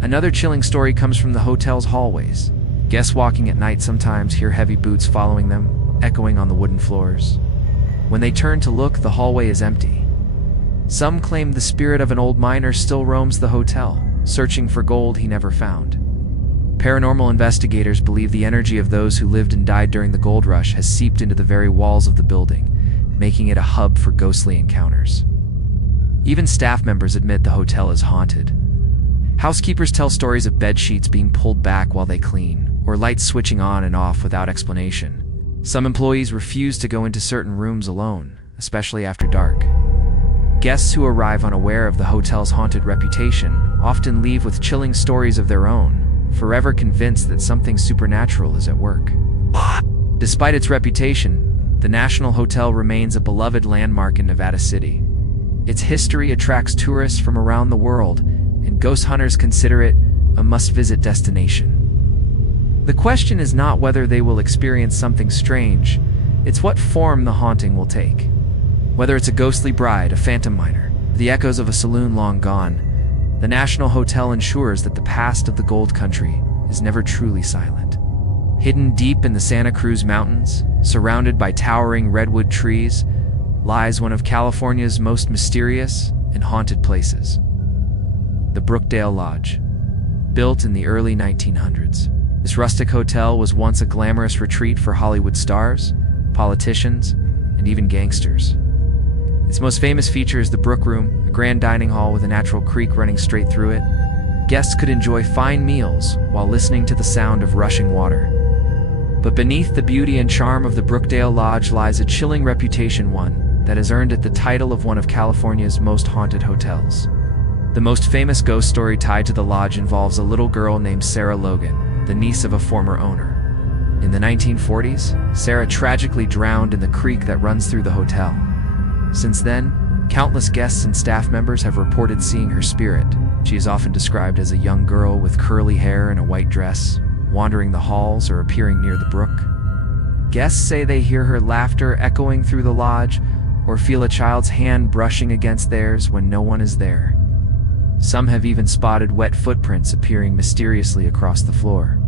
Another chilling story comes from the hotel's hallways. Guests walking at night sometimes hear heavy boots following them, echoing on the wooden floors. When they turn to look, the hallway is empty. Some claim the spirit of an old miner still roams the hotel, searching for gold he never found. Paranormal investigators believe the energy of those who lived and died during the gold rush has seeped into the very walls of the building, making it a hub for ghostly encounters. Even staff members admit the hotel is haunted. Housekeepers tell stories of bed sheets being pulled back while they clean, or lights switching on and off without explanation. Some employees refuse to go into certain rooms alone, especially after dark. Guests who arrive unaware of the hotel's haunted reputation often leave with chilling stories of their own, forever convinced that something supernatural is at work. Despite its reputation, the National Hotel remains a beloved landmark in Nevada City. Its history attracts tourists from around the world, and ghost hunters consider it a must-visit destination. The question is not whether they will experience something strange, it's what form the haunting will take. Whether it's a ghostly bride, a phantom miner, the echoes of a saloon long gone, the National Hotel ensures that the past of the Gold Country is never truly silent. Hidden deep in the Santa Cruz Mountains, surrounded by towering redwood trees, lies one of California's most mysterious and haunted places, the Brookdale Lodge. Built in the early 1900s, this rustic hotel was once a glamorous retreat for Hollywood stars, politicians, and even gangsters. Its most famous feature is the Brook Room, a grand dining hall with a natural creek running straight through it. Guests could enjoy fine meals while listening to the sound of rushing water. But beneath the beauty and charm of the Brookdale Lodge lies a chilling reputation, one that has earned it the title of one of California's most haunted hotels. The most famous ghost story tied to the lodge involves a little girl named Sarah Logan, the niece of a former owner. In the 1940s, Sarah tragically drowned in the creek that runs through the hotel. Since then, countless guests and staff members have reported seeing her spirit. She is often described as a young girl with curly hair and a white dress, wandering the halls or appearing near the brook. Guests say they hear her laughter echoing through the lodge, or feel a child's hand brushing against theirs when no one is there. Some have even spotted wet footprints appearing mysteriously across the floor.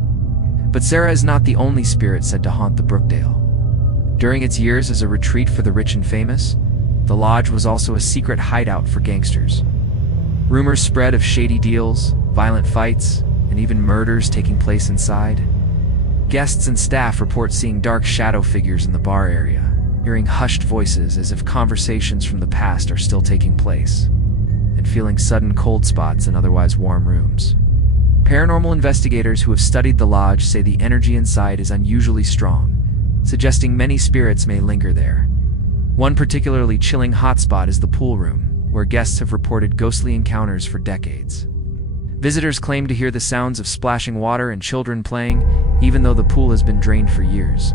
But Sarah is not the only spirit said to haunt the Brookdale. During its years as a retreat for the rich and famous, the lodge was also a secret hideout for gangsters. Rumors spread of shady deals, violent fights, and even murders taking place inside. Guests and staff report seeing dark shadow figures in the bar area, hearing hushed voices as if conversations from the past are still taking place, and feeling sudden cold spots in otherwise warm rooms. Paranormal investigators who have studied the lodge say the energy inside is unusually strong, suggesting many spirits may linger there. One particularly chilling hotspot is the pool room, where guests have reported ghostly encounters for decades. Visitors claim to hear the sounds of splashing water and children playing, even though the pool has been drained for years.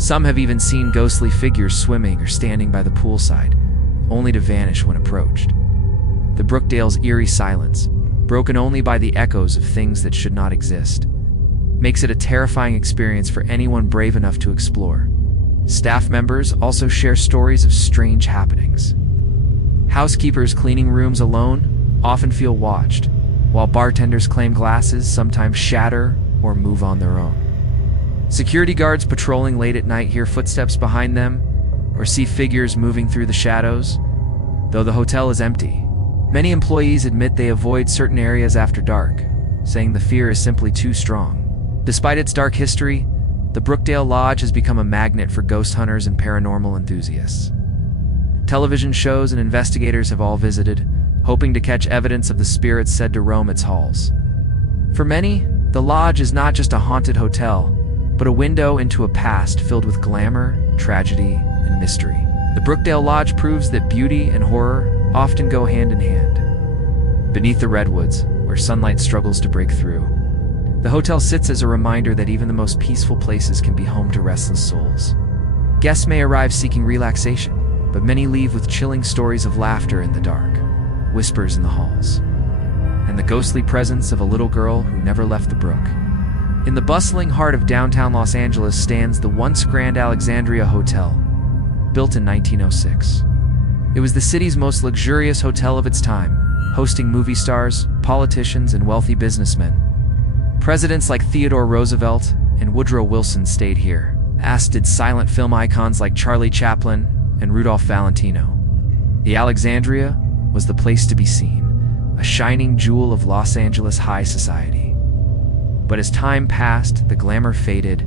Some have even seen ghostly figures swimming or standing by the poolside, only to vanish when approached. The Brookdale's eerie silence, broken only by the echoes of things that should not exist, makes it a terrifying experience for anyone brave enough to explore. Staff members also share stories of strange happenings. Housekeepers cleaning rooms alone often feel watched, while bartenders claim glasses sometimes shatter or move on their own. Security guards patrolling late at night hear footsteps behind them or see figures moving through the shadows. Though the hotel is empty, many employees admit they avoid certain areas after dark, saying the fear is simply too strong. Despite its dark history, the Brookdale Lodge has become a magnet for ghost hunters and paranormal enthusiasts. Television shows and investigators have all visited, hoping to catch evidence of the spirits said to roam its halls. For many, the Lodge is not just a haunted hotel, but a window into a past filled with glamour, tragedy, and mystery. The Brookdale Lodge proves that beauty and horror often go hand in hand. Beneath the redwoods, where sunlight struggles to break through, the hotel sits as a reminder that even the most peaceful places can be home to restless souls. Guests may arrive seeking relaxation, but many leave with chilling stories of laughter in the dark, whispers in the halls, and the ghostly presence of a little girl who never left the brook. In the bustling heart of downtown Los Angeles stands the once Grand Alexandria Hotel, built in 1906. It was the city's most luxurious hotel of its time, hosting movie stars, politicians, and wealthy businessmen. Presidents like Theodore Roosevelt and Woodrow Wilson stayed here, as did silent film icons like Charlie Chaplin and Rudolph Valentino. The Alexandria was the place to be seen, a shining jewel of Los Angeles high society. But as time passed, the glamour faded,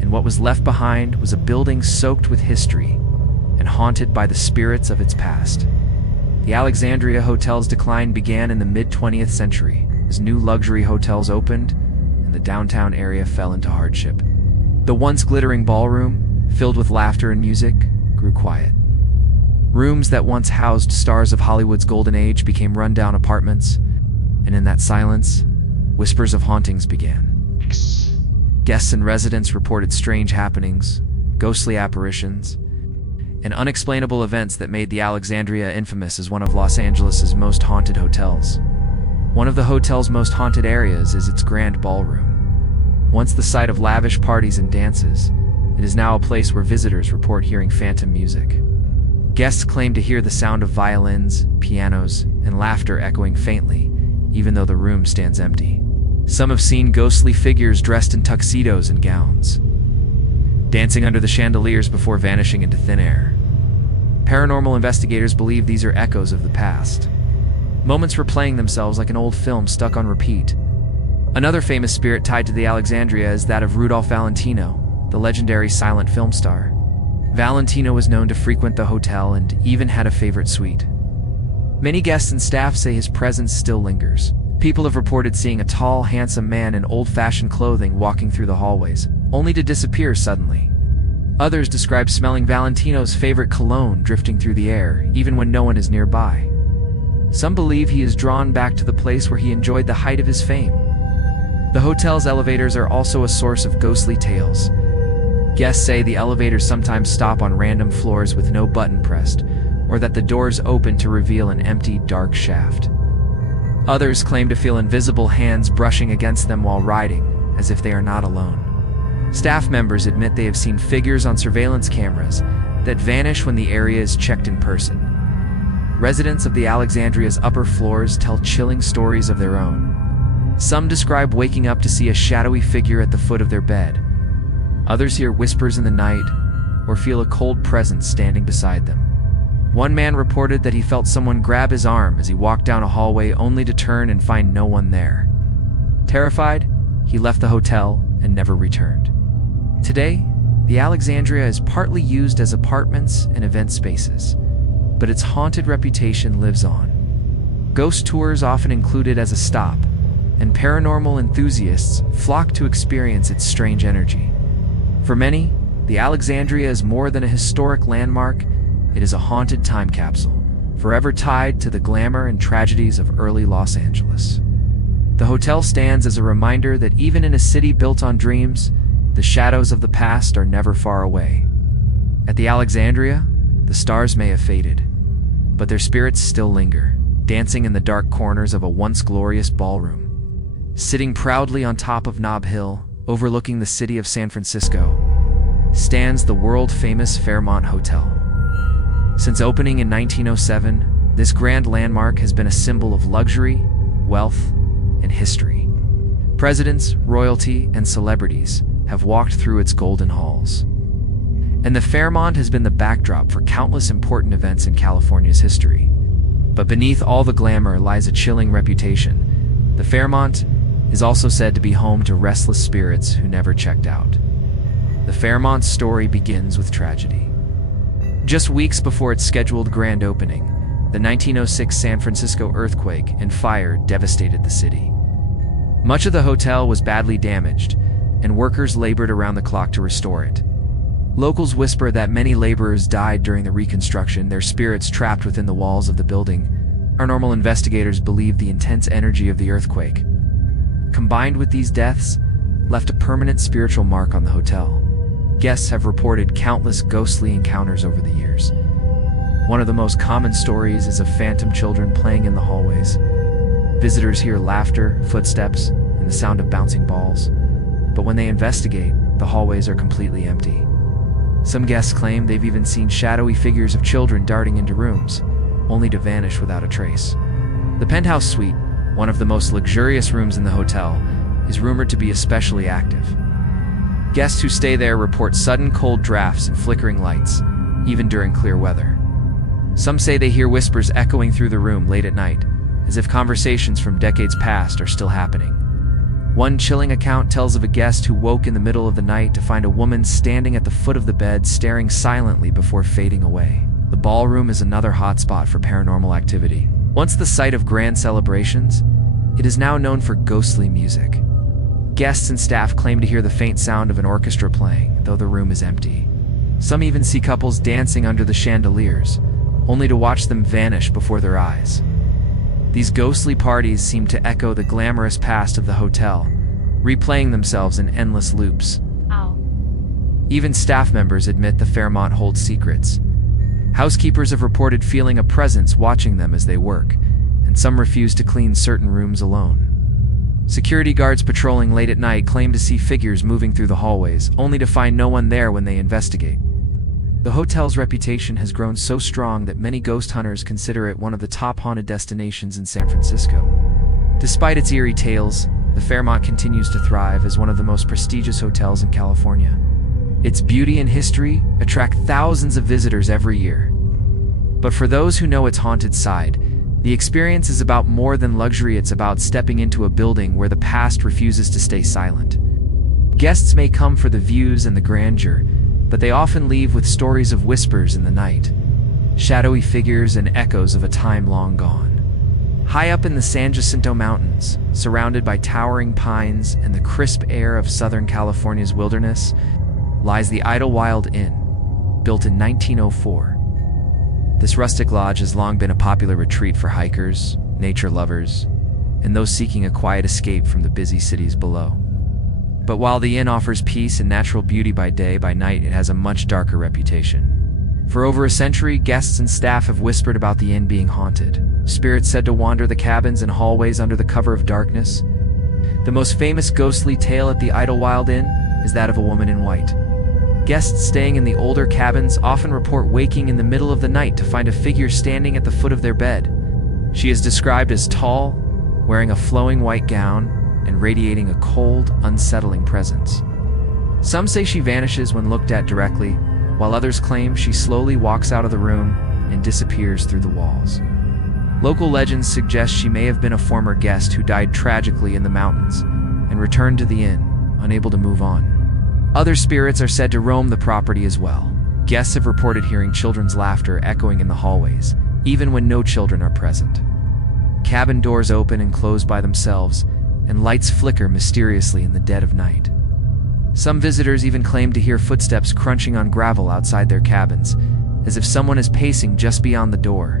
and what was left behind was a building soaked with history and haunted by the spirits of its past. The Alexandria Hotel's decline began in the mid-20th century, as new luxury hotels opened and the downtown area fell into hardship. The once glittering ballroom, filled with laughter and music, grew quiet. Rooms that once housed stars of Hollywood's golden age became rundown apartments, and in that silence, whispers of hauntings began. Guests and residents reported strange happenings, ghostly apparitions, and unexplainable events that made the Alexandria infamous as one of Los Angeles's most haunted hotels. One of the hotel's most haunted areas is its grand ballroom. Once the site of lavish parties and dances, it is now a place where visitors report hearing phantom music. Guests claim to hear the sound of violins, pianos, and laughter echoing faintly, even though the room stands empty. Some have seen ghostly figures dressed in tuxedos and gowns, dancing under the chandeliers before vanishing into thin air. Paranormal investigators believe these are echoes of the past, moments replaying themselves like an old film stuck on repeat. Another famous spirit tied to the Alexandria is that of Rudolph Valentino, the legendary silent film star. Valentino was known to frequent the hotel and even had a favorite suite. Many guests and staff say his presence still lingers. People have reported seeing a tall, handsome man in old-fashioned clothing walking through the hallways, only to disappear suddenly. Others describe smelling Valentino's favorite cologne drifting through the air, even when no one is nearby. Some believe he is drawn back to the place where he enjoyed the height of his fame. The hotel's elevators are also a source of ghostly tales. Guests say the elevators sometimes stop on random floors with no button pressed, or that the doors open to reveal an empty, dark shaft. Others claim to feel invisible hands brushing against them while riding, as if they are not alone. Staff members admit they have seen figures on surveillance cameras that vanish when the area is checked in person. Residents of the Alexandria's upper floors tell chilling stories of their own. Some describe waking up to see a shadowy figure at the foot of their bed. Others hear whispers in the night or feel a cold presence standing beside them. One man reported that he felt someone grab his arm as he walked down a hallway only to turn and find no one there. Terrified, he left the hotel and never returned. Today, the Alexandria is partly used as apartments and event spaces, but its haunted reputation lives on. Ghost tours often included as a stop, and paranormal enthusiasts flock to experience its strange energy. For many, the Alexandria is more than a historic landmark. It is a haunted time capsule, forever tied to the glamour and tragedies of early Los Angeles. The hotel stands as a reminder that even in a city built on dreams, The shadows of the past are never far away. At the Alexandria, the stars may have faded, but their spirits still linger, dancing in the dark corners of a once glorious ballroom. Sitting proudly on top of Nob Hill, overlooking the city of San Francisco, stands the world-famous Fairmont Hotel. Since opening in 1907, this grand landmark has been a symbol of luxury, wealth, and history. Presidents, royalty, and celebrities have walked through its golden halls. And the Fairmont has been the backdrop for countless important events in California's history. But beneath all the glamour lies a chilling reputation. The Fairmont is also said to be home to restless spirits who never checked out. The Fairmont's story begins with tragedy. Just weeks before its scheduled grand opening, the 1906 San Francisco earthquake and fire devastated the city. Much of the hotel was badly damaged, and workers labored around the clock to restore it. Locals whisper that many laborers died during the reconstruction, their spirits trapped within the walls of the building. Paranormal investigators believe the intense energy of the earthquake, combined with these deaths, left a permanent spiritual mark on the hotel. Guests have reported countless ghostly encounters over the years. One of the most common stories is of phantom children playing in the hallways. Visitors hear laughter, footsteps, and the sound of bouncing balls. But when they investigate, the hallways are completely empty. Some guests claim they've even seen shadowy figures of children darting into rooms, only to vanish without a trace. The penthouse suite, one of the most luxurious rooms in the hotel, is rumored to be especially active. Guests who stay there report sudden cold drafts and flickering lights, even during clear weather. Some say they hear whispers echoing through the room late at night, as if conversations from decades past are still happening. One chilling account tells of a guest who woke in the middle of the night to find a woman standing at the foot of the bed staring silently before fading away. The ballroom is another hotspot for paranormal activity. Once the site of grand celebrations, it is now known for ghostly music. Guests and staff claim to hear the faint sound of an orchestra playing, though the room is empty. Some even see couples dancing under the chandeliers, only to watch them vanish before their eyes. These ghostly parties seem to echo the glamorous past of the hotel, replaying themselves in endless loops. Even staff members admit the Fairmont holds secrets. Housekeepers have reported feeling a presence watching them as they work, and some refuse to clean certain rooms alone. Security guards patrolling late at night claim to see figures moving through the hallways, only to find no one there when they investigate. The hotel's reputation has grown so strong that many ghost hunters consider it one of the top haunted destinations in San Francisco. Despite its eerie tales, the Fairmont continues to thrive as one of the most prestigious hotels in California. Its beauty and history attract thousands of visitors every year. But for those who know its haunted side, the experience is about more than luxury. It's about stepping into a building where the past refuses to stay silent. Guests may come for the views and the grandeur, but they often leave with stories of whispers in the night, shadowy figures and echoes of a time long gone. High up in the San Jacinto Mountains, surrounded by towering pines and the crisp air of Southern California's wilderness, lies the Idlewild Inn, built in 1904. This rustic lodge has long been a popular retreat for hikers, nature lovers, and those seeking a quiet escape from the busy cities below. But while the inn offers peace and natural beauty by day, by night it has a much darker reputation. For over a century, guests and staff have whispered about the inn being haunted, spirits said to wander the cabins and hallways under the cover of darkness. The most famous ghostly tale at the Idlewild Inn is that of a woman in white. Guests staying in the older cabins often report waking in the middle of the night to find a figure standing at the foot of their bed. She is described as tall, wearing a flowing white gown, and radiating a cold, unsettling presence. Some say she vanishes when looked at directly, while others claim she slowly walks out of the room and disappears through the walls. Local legends suggest she may have been a former guest who died tragically in the mountains and returned to the inn, unable to move on. Other spirits are said to roam the property as well. Guests have reported hearing children's laughter echoing in the hallways, even when no children are present. Cabin doors open and close by themselves, and lights flicker mysteriously in the dead of night. Some visitors even claim to hear footsteps crunching on gravel outside their cabins, as if someone is pacing just beyond the door.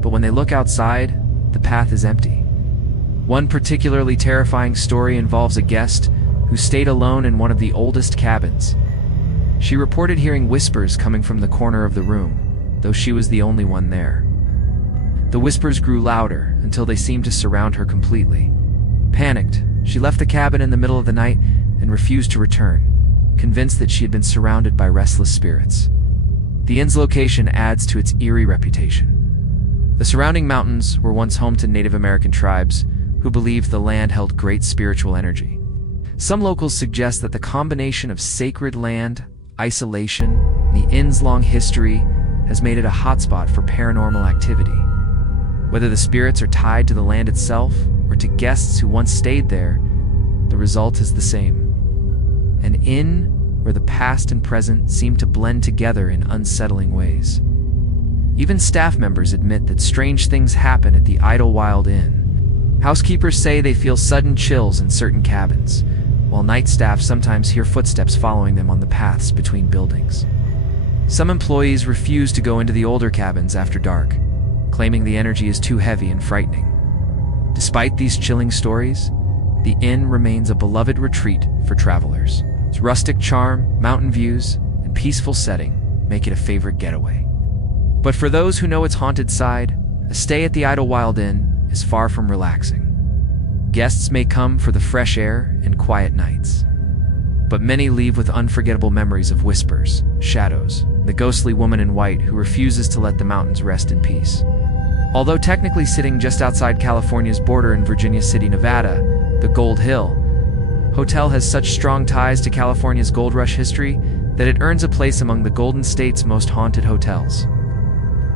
But when they look outside, the path is empty. One particularly terrifying story involves a guest who stayed alone in one of the oldest cabins. She reported hearing whispers coming from the corner of the room, though she was the only one there. The whispers grew louder until they seemed to surround her completely. Panicked, she left the cabin in the middle of the night and refused to return, convinced that she had been surrounded by restless spirits. The inn's location adds to its eerie reputation. The surrounding mountains were once home to Native American tribes who believed the land held great spiritual energy. Some locals suggest that the combination of sacred land, isolation, and the inn's long history has made it a hotspot for paranormal activity. Whether the spirits are tied to the land itself or to guests who once stayed there, the result is the same. An inn where the past and present seem to blend together in unsettling ways. Even staff members admit that strange things happen at the Idlewild Inn. Housekeepers say they feel sudden chills in certain cabins, while night staff sometimes hear footsteps following them on the paths between buildings. Some employees refuse to go into the older cabins after dark, claiming the energy is too heavy and frightening. Despite these chilling stories, the inn remains a beloved retreat for travelers. Its rustic charm, mountain views, and peaceful setting make it a favorite getaway. But for those who know its haunted side, a stay at the Idlewild Inn is far from relaxing. Guests may come for the fresh air and quiet nights, but many leave with unforgettable memories of whispers, shadows, the ghostly woman in white who refuses to let the mountains rest in peace. Although technically sitting just outside California's border in Virginia City, Nevada, the Gold Hill Hotel has such strong ties to California's gold rush history that it earns a place among the Golden State's most haunted hotels.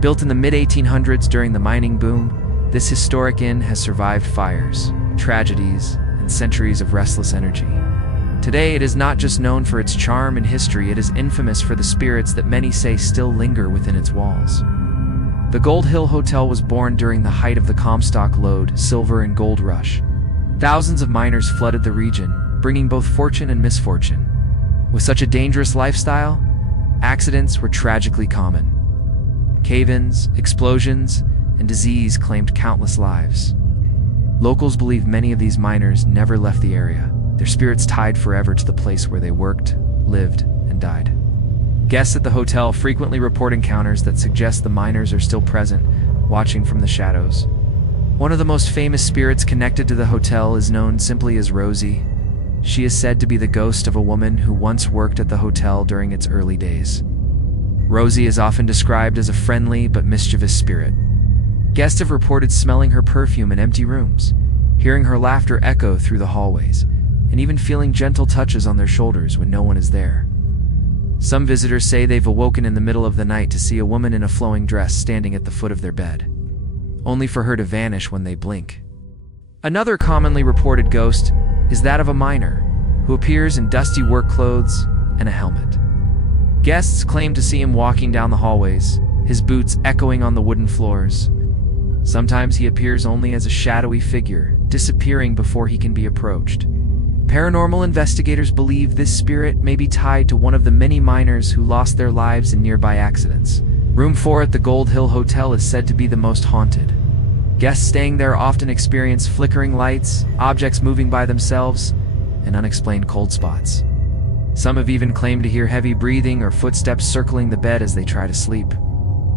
Built in the mid-1800s during the mining boom, this historic inn has survived fires, tragedies, and centuries of restless energy. Today, it is not just known for its charm and history, it is infamous for the spirits that many say still linger within its walls. The Gold Hill Hotel was born during the height of the Comstock Lode, silver and gold rush. Thousands of miners flooded the region, bringing both fortune and misfortune. With such a dangerous lifestyle, accidents were tragically common. Cave-ins, explosions, and disease claimed countless lives. Locals believe many of these miners never left the area, their spirits tied forever to the place where they worked, lived, and died. Guests at the hotel frequently report encounters that suggest the miners are still present, watching from the shadows. One of the most famous spirits connected to the hotel is known simply as Rosie. She is said to be the ghost of a woman who once worked at the hotel during its early days. Rosie is often described as a friendly but mischievous spirit. Guests have reported smelling her perfume in empty rooms, hearing her laughter echo through the hallways, and even feeling gentle touches on their shoulders when no one is there. Some visitors say they've awoken in the middle of the night to see a woman in a flowing dress standing at the foot of their bed, only for her to vanish when they blink. Another commonly reported ghost is that of a miner, who appears in dusty work clothes and a helmet. Guests claim to see him walking down the hallways, his boots echoing on the wooden floors. Sometimes he appears only as a shadowy figure, disappearing before he can be approached. Paranormal investigators believe this spirit may be tied to one of the many miners who lost their lives in nearby accidents. Room 4 at the Gold Hill Hotel is said to be the most haunted. Guests staying there often experience flickering lights, objects moving by themselves, and unexplained cold spots. Some have even claimed to hear heavy breathing or footsteps circling the bed as they try to sleep.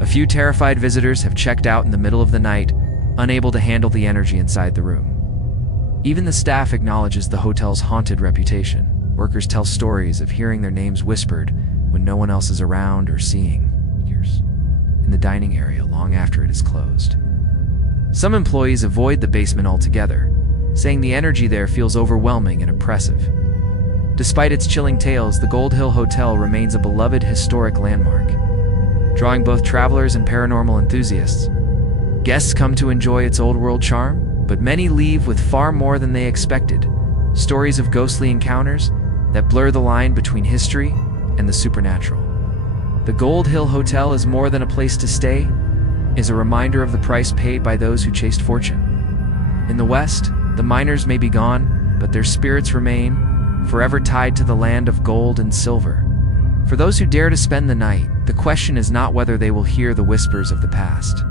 A few terrified visitors have checked out in the middle of the night, unable to handle the energy inside the room. Even the staff acknowledges the hotel's haunted reputation. Workers tell stories of hearing their names whispered when no one else is around or seeing figures in the dining area long after it is closed. Some employees avoid the basement altogether, saying the energy there feels overwhelming and oppressive. Despite its chilling tales, the Gold Hill Hotel remains a beloved historic landmark, drawing both travelers and paranormal enthusiasts. Guests come to enjoy its old-world charm, but many leave with far more than they expected. Stories of ghostly encounters that blur the line between history and the supernatural. The Gold Hill Hotel is more than a place to stay, is a reminder of the price paid by those who chased fortune. In the West, the miners may be gone, but their spirits remain, forever tied to the land of gold and silver. For those who dare to spend the night, the question is not whether they will hear the whispers of the past,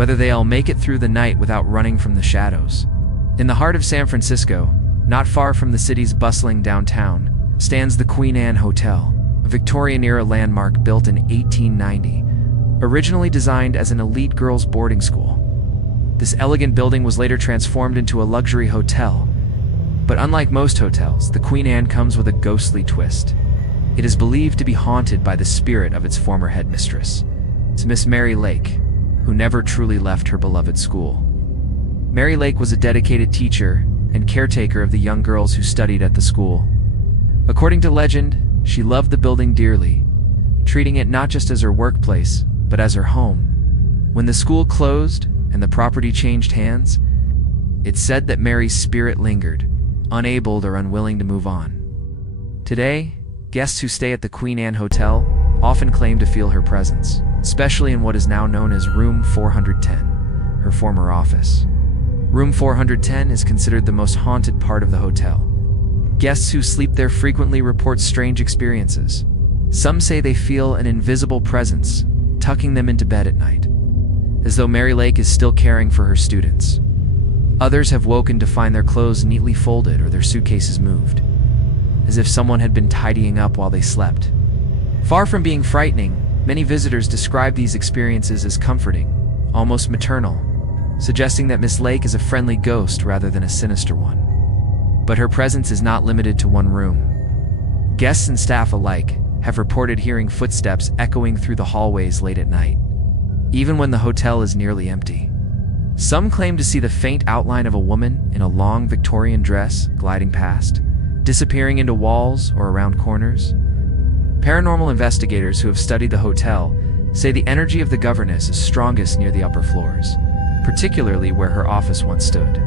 whether they'll make it through the night without running from the shadows. In the heart of San Francisco, Not far from the city's bustling downtown stands the Queen Anne Hotel, a Victorian-era landmark built in 1890, originally designed as an elite girls' boarding school. This elegant building was later transformed into a luxury hotel, but unlike most hotels, the Queen Anne comes with a ghostly twist. It is believed to be haunted by the spirit of its former headmistress. It's Miss Mary Lake, who never truly left her beloved school. Mary Lake was a dedicated teacher and caretaker of the young girls who studied at the school. According to legend, she loved the building dearly, treating it not just as her workplace, but as her home. When the school closed and the property changed hands, it's said that Mary's spirit lingered, unable or unwilling to move on. Today, guests who stay at the Queen Anne Hotel often claim to feel her presence, especially in what is now known as Room 410, her former office. Room 410 is considered the most haunted part of the hotel. Guests who sleep there frequently report strange experiences. Some say they feel an invisible presence tucking them into bed at night, as though Mary Lake is still caring for her students. Others have woken to find their clothes neatly folded or their suitcases moved, as if someone had been tidying up while they slept. Far from being frightening, many visitors describe these experiences as comforting, almost maternal, suggesting that Miss Lake is a friendly ghost rather than a sinister one. But her presence is not limited to one room. Guests and staff alike have reported hearing footsteps echoing through the hallways late at night, even when the hotel is nearly empty. Some claim to see the faint outline of a woman in a long Victorian dress gliding past, disappearing into walls or around corners. Paranormal investigators who have studied the hotel say the energy of the governess is strongest near the upper floors, particularly where her office once stood.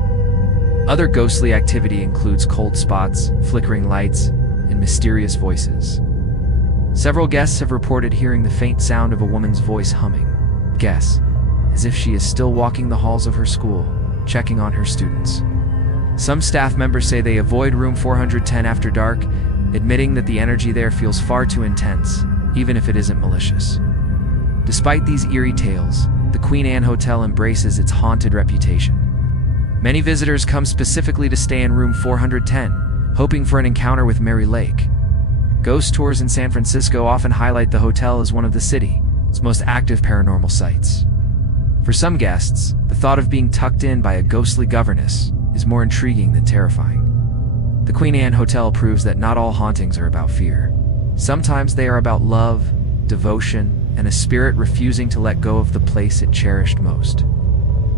Other ghostly activity includes cold spots, flickering lights, and mysterious voices. Several guests have reported hearing the faint sound of a woman's voice humming, guess, as if she is still walking the halls of her school, checking on her students. Some staff members say they avoid room 410 after dark, admitting that the energy there feels far too intense, even if it isn't malicious. Despite these eerie tales, the Queen Anne Hotel embraces its haunted reputation. Many visitors come specifically to stay in room 410, hoping for an encounter with Mary Lake. Ghost tours in San Francisco often highlight the hotel as one of the city's most active paranormal sites. For some guests, the thought of being tucked in by a ghostly governess is more intriguing than terrifying. The Queen Anne Hotel proves that not all hauntings are about fear. Sometimes they are about love, devotion, and a spirit refusing to let go of the place it cherished most.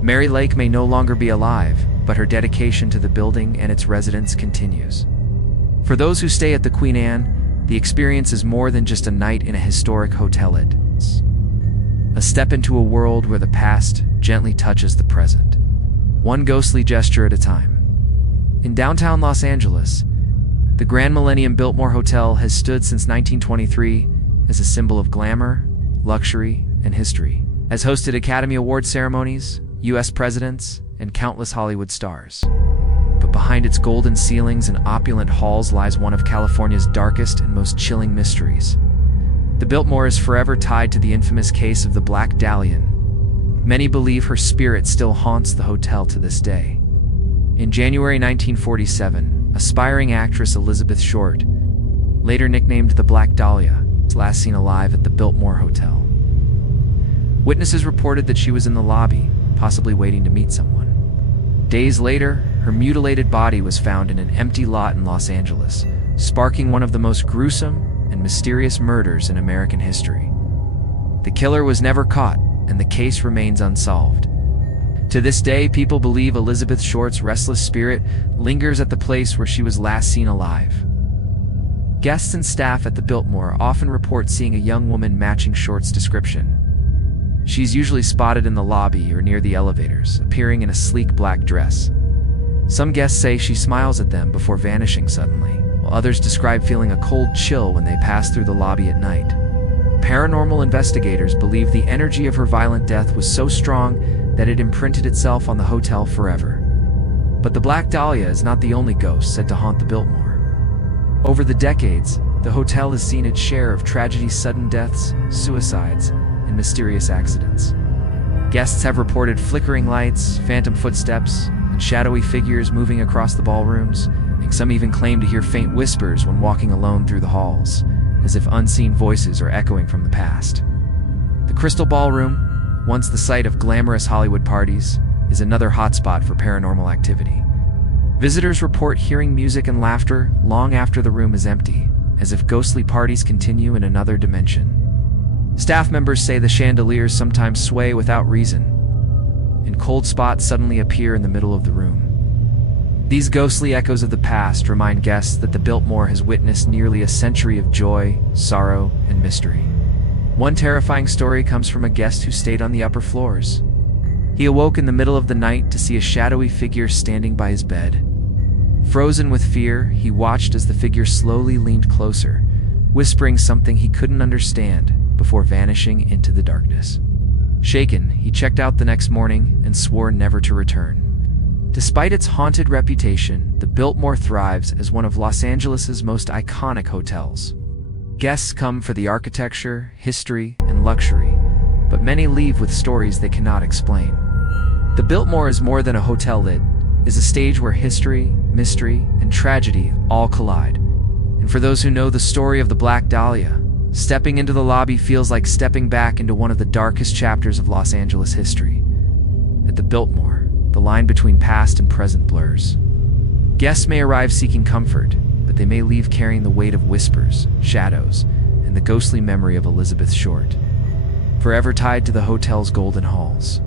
Mary Lake may no longer be alive, but her dedication to the building and its residents continues. For those who stay at the Queen Anne, the experience is more than just a night in a historic hotel. It's a step into a world where the past gently touches the present, one ghostly gesture at a time. In downtown Los Angeles, the Grand Millennium Biltmore Hotel has stood since 1923 as a symbol of glamour, luxury, and history. Has hosted Academy Award ceremonies, U.S. presidents, and countless Hollywood stars. But behind its golden ceilings and opulent halls lies one of California's darkest and most chilling mysteries. The Biltmore is forever tied to the infamous case of the Black Dahlian. Many believe her spirit still haunts the hotel to this day. In January 1947, aspiring actress Elizabeth Short, later nicknamed the Black Dahlia, was last seen alive at the Biltmore Hotel. Witnesses reported that she was in the lobby, possibly waiting to meet someone. Days later, her mutilated body was found in an empty lot in Los Angeles, sparking one of the most gruesome and mysterious murders in American history. The killer was never caught, and the case remains unsolved. To this day, people believe Elizabeth Short's restless spirit lingers at the place where she was last seen alive. Guests and staff at the Biltmore often report seeing a young woman matching Short's description. She's usually spotted in the lobby or near the elevators, appearing in a sleek black dress. Some guests say she smiles at them before vanishing suddenly, while others describe feeling a cold chill when they pass through the lobby at night. Paranormal investigators believe the energy of her violent death was so strong that it imprinted itself on the hotel forever. But the Black Dahlia is not the only ghost said to haunt the Biltmore. Over the decades, the hotel has seen its share of tragedies, sudden deaths, suicides, and mysterious accidents. Guests have reported flickering lights, phantom footsteps, and shadowy figures moving across the ballrooms, and some even claim to hear faint whispers when walking alone through the halls, as if unseen voices are echoing from the past. The Crystal Ballroom, once the site of glamorous Hollywood parties, is another hotspot for paranormal activity. Visitors report hearing music and laughter long after the room is empty, as if ghostly parties continue in another dimension. Staff members say the chandeliers sometimes sway without reason, and cold spots suddenly appear in the middle of the room. These ghostly echoes of the past remind guests that the Biltmore has witnessed nearly a century of joy, sorrow, and mystery. One terrifying story comes from a guest who stayed on the upper floors. He awoke in the middle of the night to see a shadowy figure standing by his bed. Frozen with fear, he watched as the figure slowly leaned closer, whispering something he couldn't understand before vanishing into the darkness. Shaken, he checked out the next morning and swore never to return. Despite its haunted reputation, the Biltmore thrives as one of Los Angeles's most iconic hotels. Guests come for the architecture, history, and luxury, but many leave with stories they cannot explain. The Biltmore is more than a hotel. It is a stage where history, mystery, and tragedy all collide. And for those who know the story of the Black Dahlia, stepping into the lobby feels like stepping back into one of the darkest chapters of Los Angeles history. At the Biltmore, the line between past and present blurs. Guests may arrive seeking comfort, but they may leave carrying the weight of whispers, shadows, and the ghostly memory of Elizabeth Short, forever tied to the hotel's golden halls.